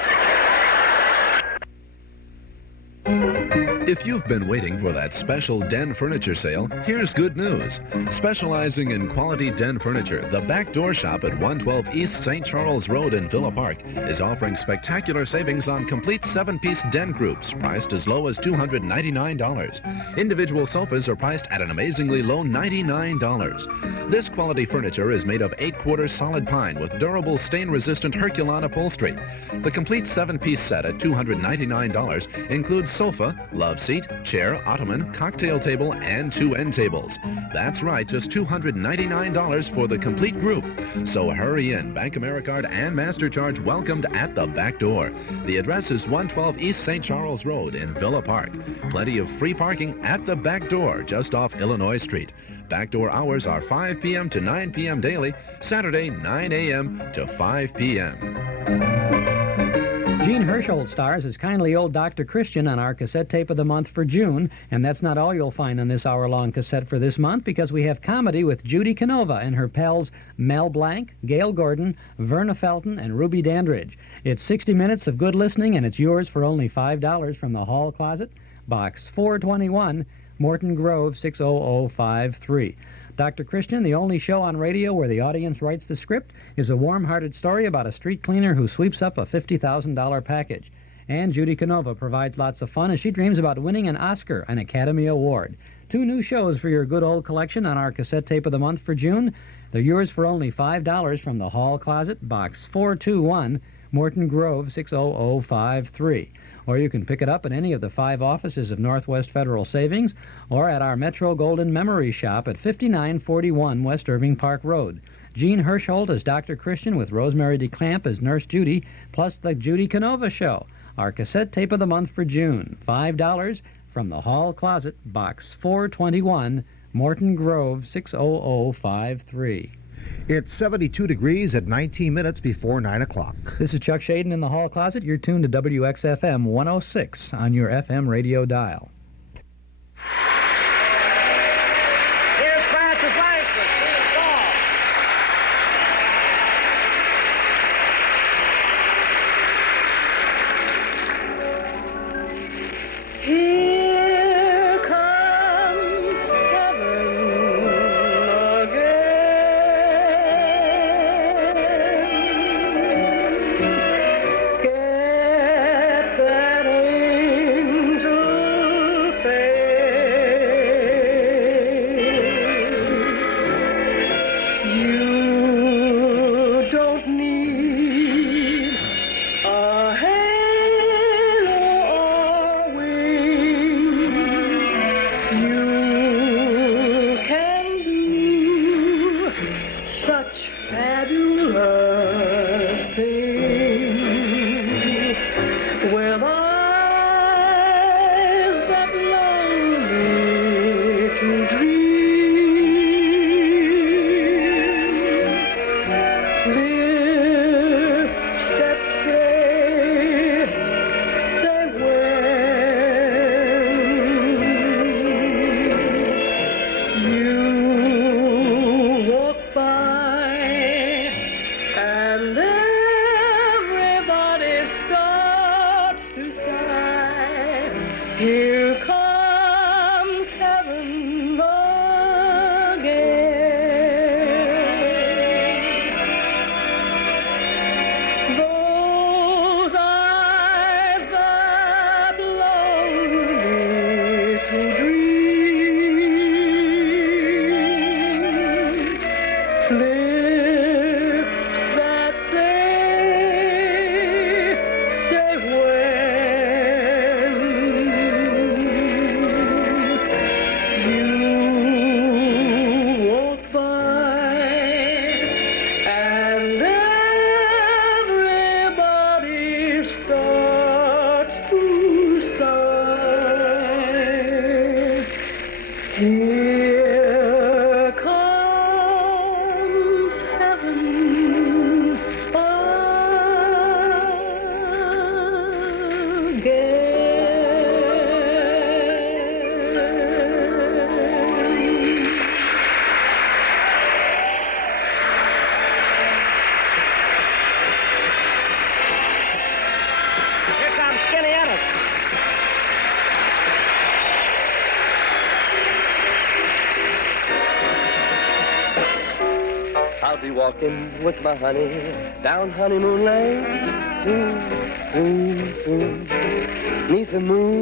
If you've been waiting for that special den furniture sale, here's good news. Specializing in quality den furniture, the Back Door Shop at 112 East St. Charles Road in Villa Park is offering spectacular savings on complete 7-piece den groups, priced as low as $299. Individual sofas are priced at an amazingly low $99. This quality furniture is made of 8-quarter solid pine with durable stain-resistant Herculon upholstery. The complete 7-piece set at $299 includes sofa, love seat, chair, ottoman, cocktail table, and 2 end tables. That's right, just $299 for the complete group. So hurry in. Bank AmeriCard and MasterCharge welcomed at the Back Door. The address is 112 East St. Charles Road in Villa Park. Plenty of free parking at the Back Door, just off Illinois Street. Back Door hours are 5 p.m. to 9 p.m. daily, Saturday 9 a.m. to 5 p.m. Gene Hersholt stars as kindly old Dr. Christian on our cassette tape of the month for June, and that's not all you'll find on this hour-long cassette for this month, because we have comedy with Judy Canova and her pals Mel Blanc, Gail Gordon, Verna Felton, and Ruby Dandridge. It's 60 minutes of good listening, and it's yours for only $5 from the Hall Closet, Box 421, Morton Grove 60053. Dr. Christian, the only show on radio where the audience writes the script, is a warm-hearted story about a street cleaner who sweeps up a $50,000 package. And Judy Canova provides lots of fun as she dreams about winning an Oscar, an Academy Award. 2 new shows for your good old collection on our cassette tape of the month for June. They're yours for only $5 from the Hall Closet, Box 421, Morton Grove 60053. Or you can pick it up at any of the 5 offices of Northwest Federal Savings or at our Metro Golden Memory Shop at 5941 West Irving Park Road. Gene Hersholt as Dr. Christian with Rosemary DeClamp as Nurse Judy, plus the Judy Canova Show. Our cassette tape of the month for June, $5 from the Hall Closet, Box 421, Morton Grove 60053. It's 72 degrees at 19 minutes before 9 o'clock. This is Chuck Shaden in the Hall Closet. You're tuned to WXFM 106 on your FM radio dial. Here's Francis Langston. Sing a song. Here comes heaven again. Get that angel face. You don't need a halo or wings. You can do such fabulous things with eyes that lull me to dream. Lips that say when you walk by lips that say when you walk by and everybody starts to sigh. Here comes heaven again. Here comes Skinny Ennis. I'll be walking with my honey down Honeymoon Lane. Soon, soon, soon. 'Neath the moon.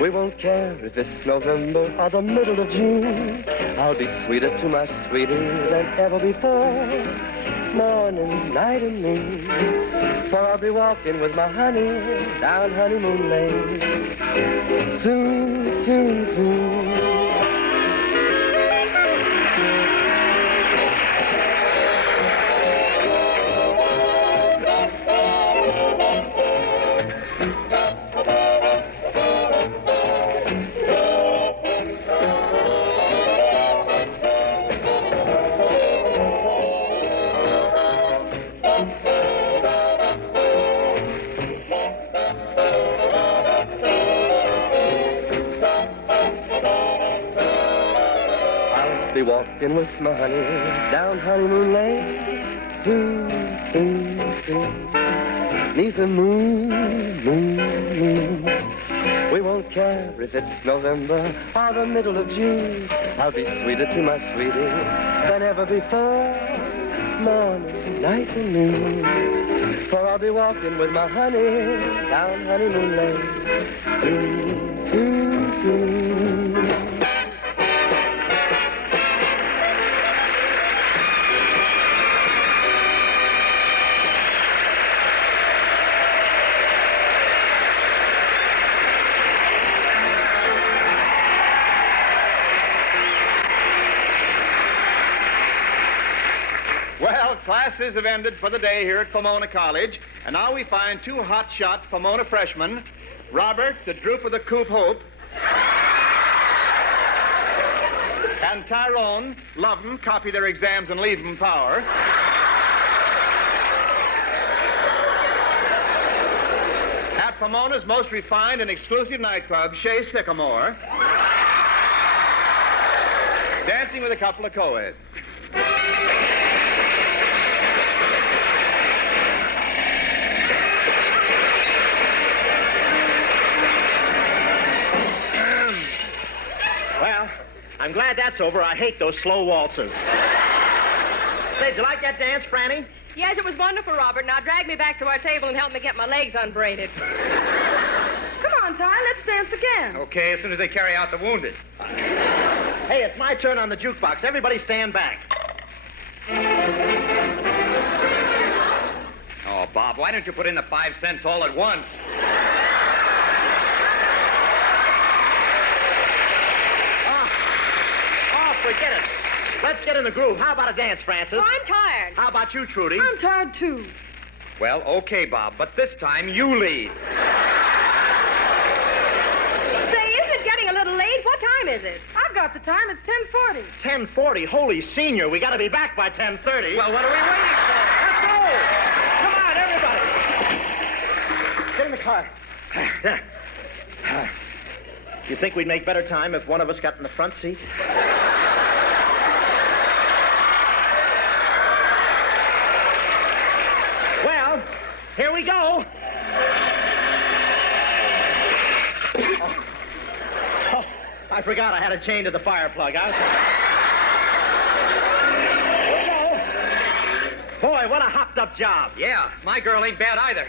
We won't care if it's November or the middle of June. I'll be sweeter to my sweetie than ever before. Morning, night, and noon. For I'll be walking with my honey down Honeymoon Lane. Soon, soon, soon. Be walking with my honey down Honeymoon Lane. Soon, soon, soon. 'Neath the moon. We won't care if it's November or the middle of June. I'll be sweeter to my sweetie than ever before. Morning, night, and noon. For I'll be walking with my honey down Honeymoon Lane. Soon, soon, soon. Well, classes have ended for the day here at Pomona College, and now we find two hotshot Pomona freshmen, Robert, the droop of the coop hope, and Tyrone, love 'em, copy their exams and leave 'em power. At Pomona's most refined and exclusive nightclub, Chez Sycamore, dancing with a couple of co-eds. Well, I'm glad that's over. I hate those slow waltzes. Say, did you like that dance, Franny? Yes, it was wonderful, Robert. Now drag me back to our table and help me get my legs unbraided. Come on, Ty, let's dance again. Okay, as soon as they carry out the wounded. Hey, it's my turn on the jukebox. Everybody stand back. Oh, Bob, why don't you put in the 5 cents all at once? Forget it. Let's get in the groove. How about a dance, Francis? Oh, I'm tired. How about you, Trudy? I'm tired, too. Well, okay, Bob, but this time you lead. Say, isn't it getting a little late? What time is it? I've got the time. It's 10:40. 10:40? Holy senior, we got to be back by 10:30. Well, what are we waiting for? Let's go! Come on, everybody! Get in the car. You think we'd make better time if one of us got in the front seat? Well, here we go. Oh, I forgot I had a chain to the fire plug. Here we go. Boy, what a hopped-up job. Yeah, my girl ain't bad either.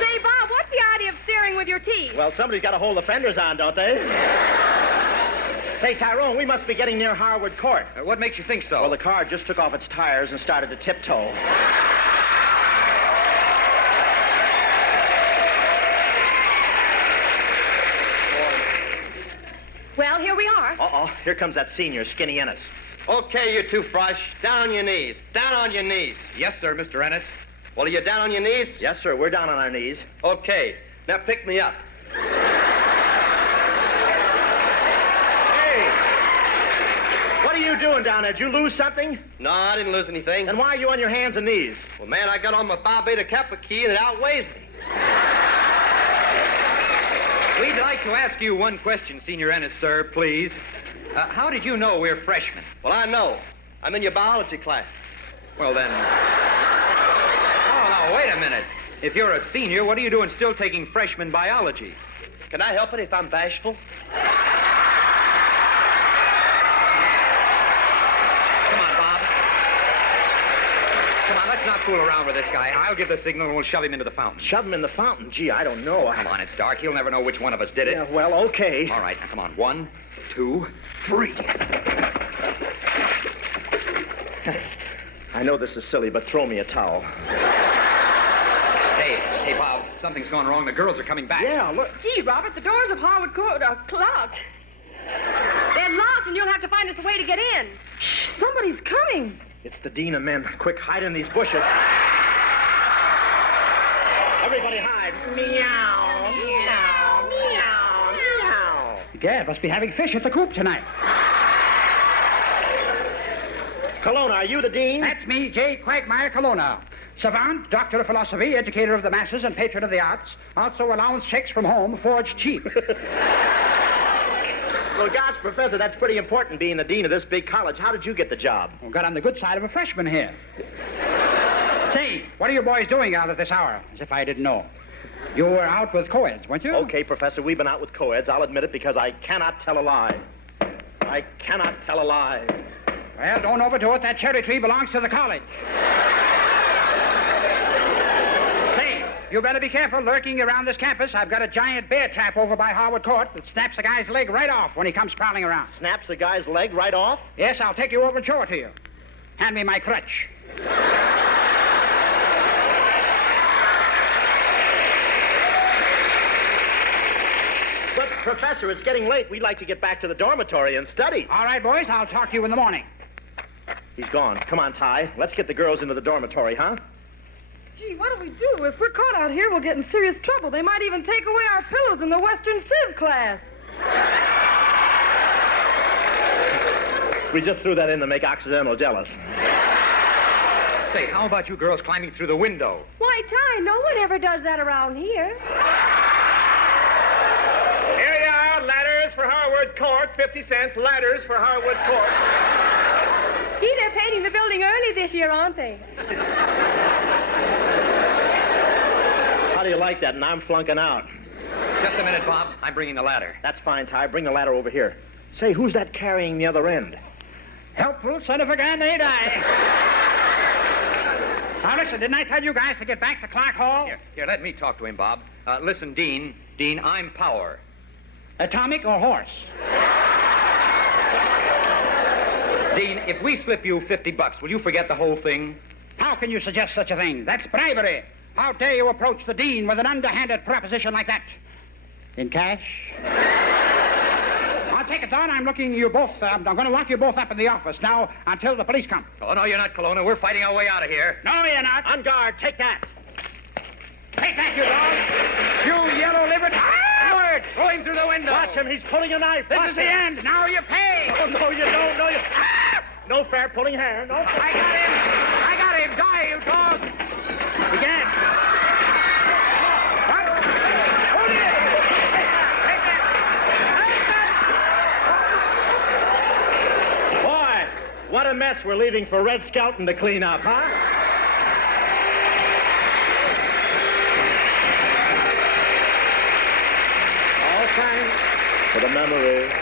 Say, Bob, what's the idea of steering with your teeth. Well, somebody's got to hold the fenders on, don't they? Say, Tyrone, we must be getting near Harwood Court. What makes you think so? Well, the car just took off its tires and started to tiptoe. Well, here we are. Uh-oh, here comes that senior, Skinny Ennis. Okay, you two frosh. Down on your knees. Down on your knees. Yes, sir, Mr. Ennis. Well, are you down on your knees? Yes, sir, we're down on our knees. Okay. Now pick me up. What are you doing down there? Did you lose something? No, I didn't lose anything. Then why are you on your hands and knees? Well, man, I got on my Phi Beta Kappa key and it outweighs me. We'd like to ask you one question, Senior Ennis, sir, please. How did you know we're freshmen? Well, I know. I'm in your biology class. Well, then... Oh, now, wait a minute. If you're a senior, what are you doing still taking freshman biology? Can I help it if I'm bashful? Come on, Bob. Come on, let's not fool around with this guy. I'll give the signal and we'll shove him into the fountain. Shove him in the fountain? Gee, I don't know. Come on, it's dark. He'll never know which one of us did it. Yeah, well, okay. All right, now come on. 1, 2, 3. I know this is silly, but throw me a towel. Hey, Bob, something's gone wrong. The girls are coming back. Yeah, look. Gee, Robert, the doors of Harwood Court are locked. They're locked, and you'll have to find us a way to get in. Shh, somebody's coming. It's the dean of men. Quick, hide in these bushes. Everybody hide. Meow, meow, meow, meow. Dad must be having fish at the coop tonight. Colonna, are you the dean? That's me, J. Quagmire Colonna. Savant, doctor of philosophy, educator of the masses, and patron of the arts. Also allowance checks from home, forged cheap. Well, gosh, Professor, that's pretty important, being the dean of this big college. How did you get the job? Well, got on the good side of a freshman here. Say, what are you boys doing out at this hour? As if I didn't know. You were out with co-eds, weren't you? Okay, Professor, we've been out with co-eds. I'll admit it because I cannot tell a lie. I cannot tell a lie. Well, don't overdo it. That cherry tree belongs to the college. Say, you better be careful lurking around this campus. I've got a giant bear trap over by Harwood Court that snaps a guy's leg right off when he comes prowling around. Snaps a guy's leg right off? Yes, I'll take you over and show it to you. Hand me my crutch. But, Professor, it's getting late. We'd like to get back to the dormitory and study. All right, boys, I'll talk to you in the morning. He's gone. Come on, Ty. Let's get the girls into the dormitory, huh? Gee, what do we do? If we're caught out here, we'll get in serious trouble. They might even take away our pillows in the Western Civ class. We just threw that in to make Occidental jealous. Say, how about you girls climbing through the window? Why, Ty, no one ever does that around here. Here you are, ladders for Harwood Court, 50 cents, ladders for Harwood Court. Gee, they're painting the building early this year, aren't they? How do you like that? And I'm flunking out. Just a minute, Bob. I'm bringing the ladder. That's fine, Ty. Bring the ladder over here. Say, who's that carrying the other end? Helpful son of a gun, ain't I? Now, listen, didn't I tell you guys to get back to Clark Hall? Here, let me talk to him, Bob. Listen, Dean, I'm Power. Atomic or horse? Dean, if we slip you $50, will you forget the whole thing? How can you suggest such a thing? That's bribery. How dare you approach the dean with an underhanded proposition like that? In cash? I'll take it, Don. I'm looking you both. I'm going to lock you both up in the office now until the police come. Oh, no, you're not, Colonna. We're fighting our way out of here. No, you're not. On guard. Take that. Take that, you dog. You yellow-livered coward. Throw him through the window. Watch him. He's pulling a knife. This is the end. Now you pay. Oh, no, you don't. No, you... No fair pulling hair. No fair. I got him. I got him. Die, you dog. Begin. What a mess we're leaving for Red Skelton to clean up, huh? All thanks for the memory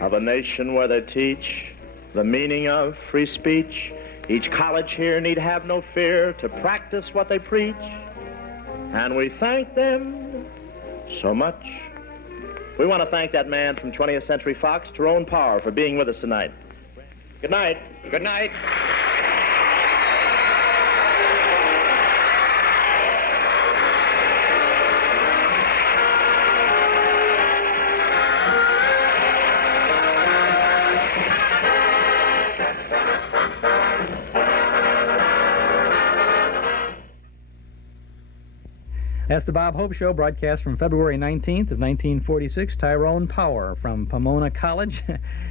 of a nation where they teach the meaning of free speech. Each college here need have no fear to practice what they preach. And we thank them So much. We want to thank that man from 20th Century Fox, Tyrone Power, for being with us tonight. Good night. Good night. That's the Bob Hope Show, broadcast from February 19th of 1946. Tyrone Power from Pomona College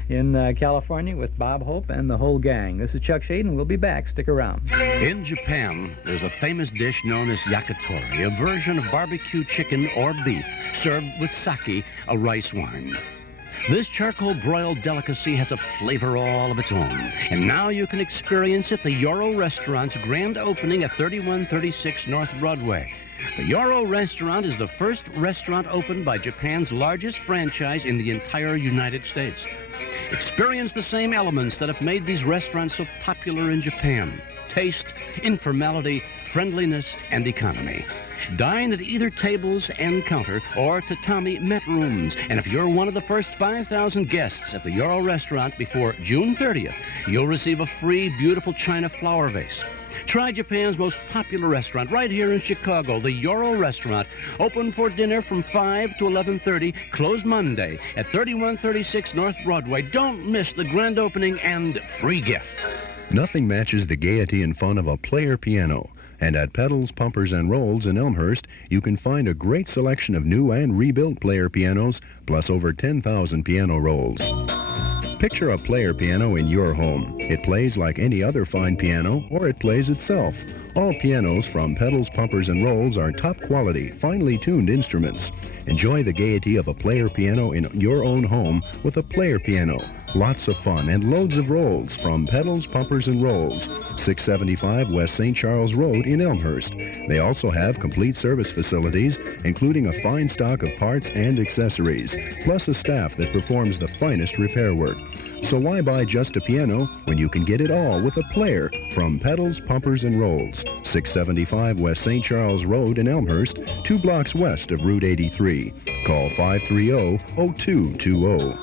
in California with Bob Hope and the whole gang. This is Chuck Shaden. We'll be back. Stick around. In Japan, there's a famous dish known as yakitori, a version of barbecue chicken or beef served with sake, a rice wine. This charcoal broiled delicacy has a flavor all of its own, and now you can experience it at the Yoro Restaurant's grand opening at 3136 North Broadway. The Yoro Restaurant is the first restaurant opened by Japan's largest franchise in the entire United States. Experience the same elements that have made these restaurants so popular in Japan: taste, informality, friendliness, and economy. Dine at either tables and counter or tatami met rooms. And if you're one of the first 5,000 guests at the Yoro Restaurant before June 30th, you'll receive a free, beautiful china flower vase. Try Japan's most popular restaurant right here in Chicago, the Yoro Restaurant. Open for dinner from 5 to 11:30, closed Monday at 3136 North Broadway. Don't miss the grand opening and free gift. Nothing matches the gaiety and fun of a player piano. And at Pedals, Pumpers, and Rolls in Elmhurst, you can find a great selection of new and rebuilt player pianos, plus over 10,000 piano rolls. Picture a player piano in your home. It plays like any other fine piano, or it plays itself. All pianos from Pedals, Pumpers, and Rolls are top quality, finely tuned instruments. Enjoy the gaiety of a player piano in your own home with a player piano. Lots of fun and loads of rolls from Pedals, Pumpers, and Rolls, 675 West St. Charles Road in Elmhurst. They also have complete service facilities, including a fine stock of parts and accessories, plus a staff that performs the finest repair work. So why buy just a piano when you can get it all with a player from Pedals, Pumpers, and Rolls, 675 West St. Charles Road in Elmhurst, 2 blocks west of Route 83. Call 530-0220.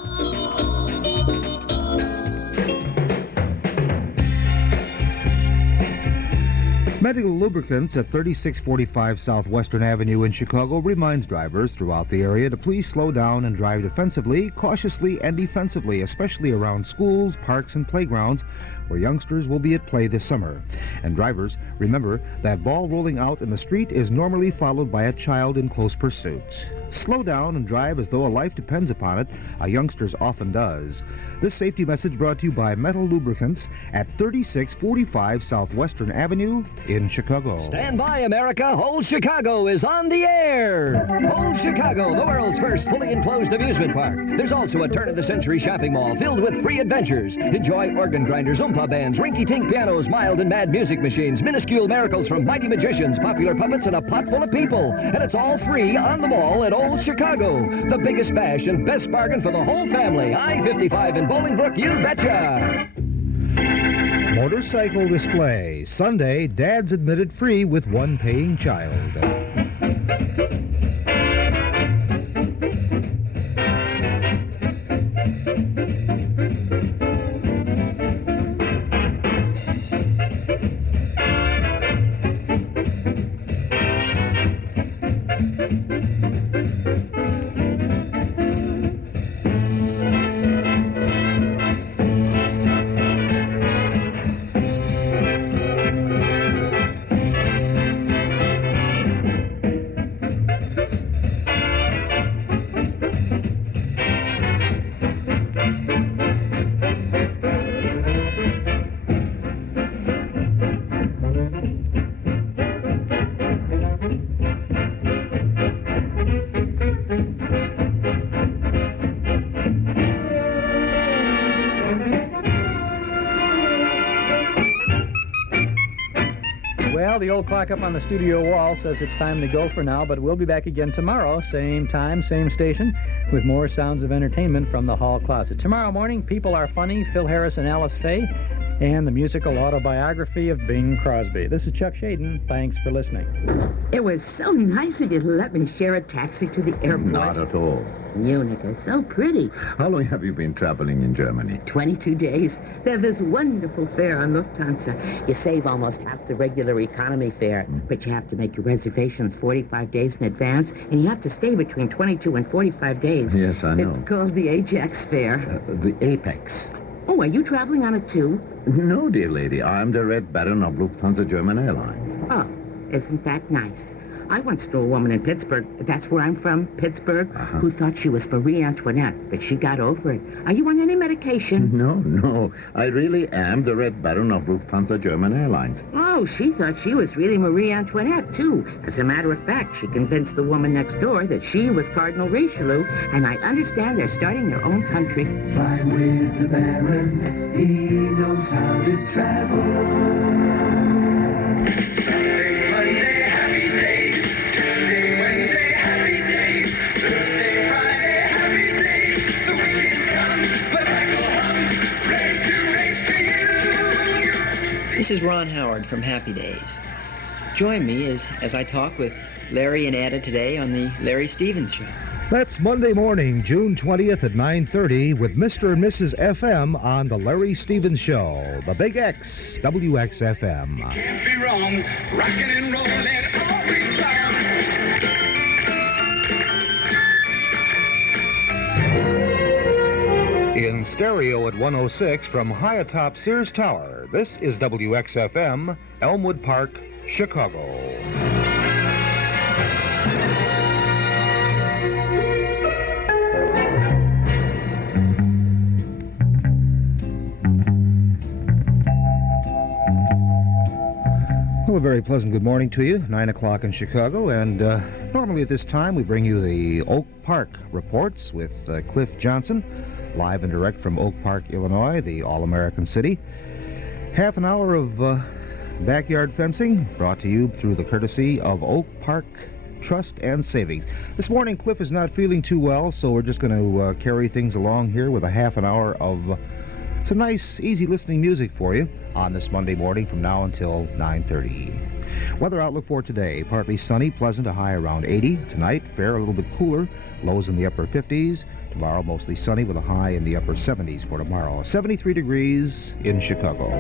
Medical Lubricants at 3645 Southwestern Avenue in Chicago reminds drivers throughout the area to please slow down and drive defensively, cautiously, and defensively, especially around schools, parks, and playgrounds where youngsters will be at play this summer. And drivers, remember that ball rolling out in the street is normally followed by a child in close pursuit. Slow down and drive as though a life depends upon it. A youngster's often does. This safety message brought to you by Metal Lubricants at 3645 Southwestern Avenue in Chicago. Stand by, America. Whole Chicago is on the air. Whole Chicago, the world's first fully enclosed amusement park. There's also a turn-of-the-century shopping mall filled with free adventures. Enjoy organ grinders, oompa bands, rinky-tink pianos, mild and mad music machines, minuscule miracles from mighty magicians, popular puppets, and a pot full of people. And it's all free on the mall at Old Chicago. The biggest bash and best bargain for the whole family. I-55 in Bolingbrook, you betcha. Motorcycle display. Sunday, dads admitted free with one paying child. Well, the old clock up on the studio wall says it's time to go for now, but we'll be back again tomorrow, same time, same station, with more sounds of entertainment from the hall closet. Tomorrow morning, People Are Funny, Phil Harris and Alice Faye. and the musical autobiography of Bing Crosby. This is Chuck Shaden. Thanks for listening. It was so nice of you to let me share a taxi to the airport. Not at all. Munich is so pretty. How long have you been traveling in Germany? 22 days. They have this wonderful fare on Lufthansa. You save almost half the regular economy fare, but you have to make your reservations 45 days in advance, and you have to stay between 22 and 45 days. Yes, I know. It's called the Ajax fare. The Apex. Oh, are you traveling on it too? No, dear lady. I'm the Red Baron of Lufthansa German Airlines. Oh, isn't that nice? I once knew a woman in Pittsburgh, that's where I'm from, Pittsburgh, who thought she was Marie Antoinette, but she got over it. Are you on any medication? No. I really am the Red Baron of Lufthansa German Airlines. Oh, she thought she was really Marie Antoinette, too. As a matter of fact, she convinced the woman next door that she was Cardinal Richelieu, and I understand they're starting their own country. Fly with the Baron, he knows how to travel. This is Ron Howard from Happy Days. Join me as I talk with Larry and Ada today on the Larry Stevens Show. That's Monday morning, June 20th at 9:30 with Mr. and Mrs. FM on the Larry Stevens Show. The Big X, WXFM. Can't be wrong, rockin' and rollin' all week long. In stereo at 106 from high atop Sears Tower, this is WXFM, Elmwood Park, Chicago. Well, a very pleasant good morning to you. 9 o'clock in Chicago, and normally at this time we bring you the Oak Park reports with Cliff Johnson, live and direct from Oak Park, Illinois, the all-American city. Half an hour of backyard fencing brought to you through the courtesy of Oak Park Trust and Savings. This morning, Cliff is not feeling too well, so we're just going to carry things along here with a half an hour of some nice, easy listening music for you on this Monday morning from now until 9:30. Weather outlook for today, partly sunny, pleasant, a high around 80. Tonight, fair, a little bit cooler, lows in the upper 50s. Tomorrow, mostly sunny with a high in the upper 70s for tomorrow. 73 degrees in Chicago.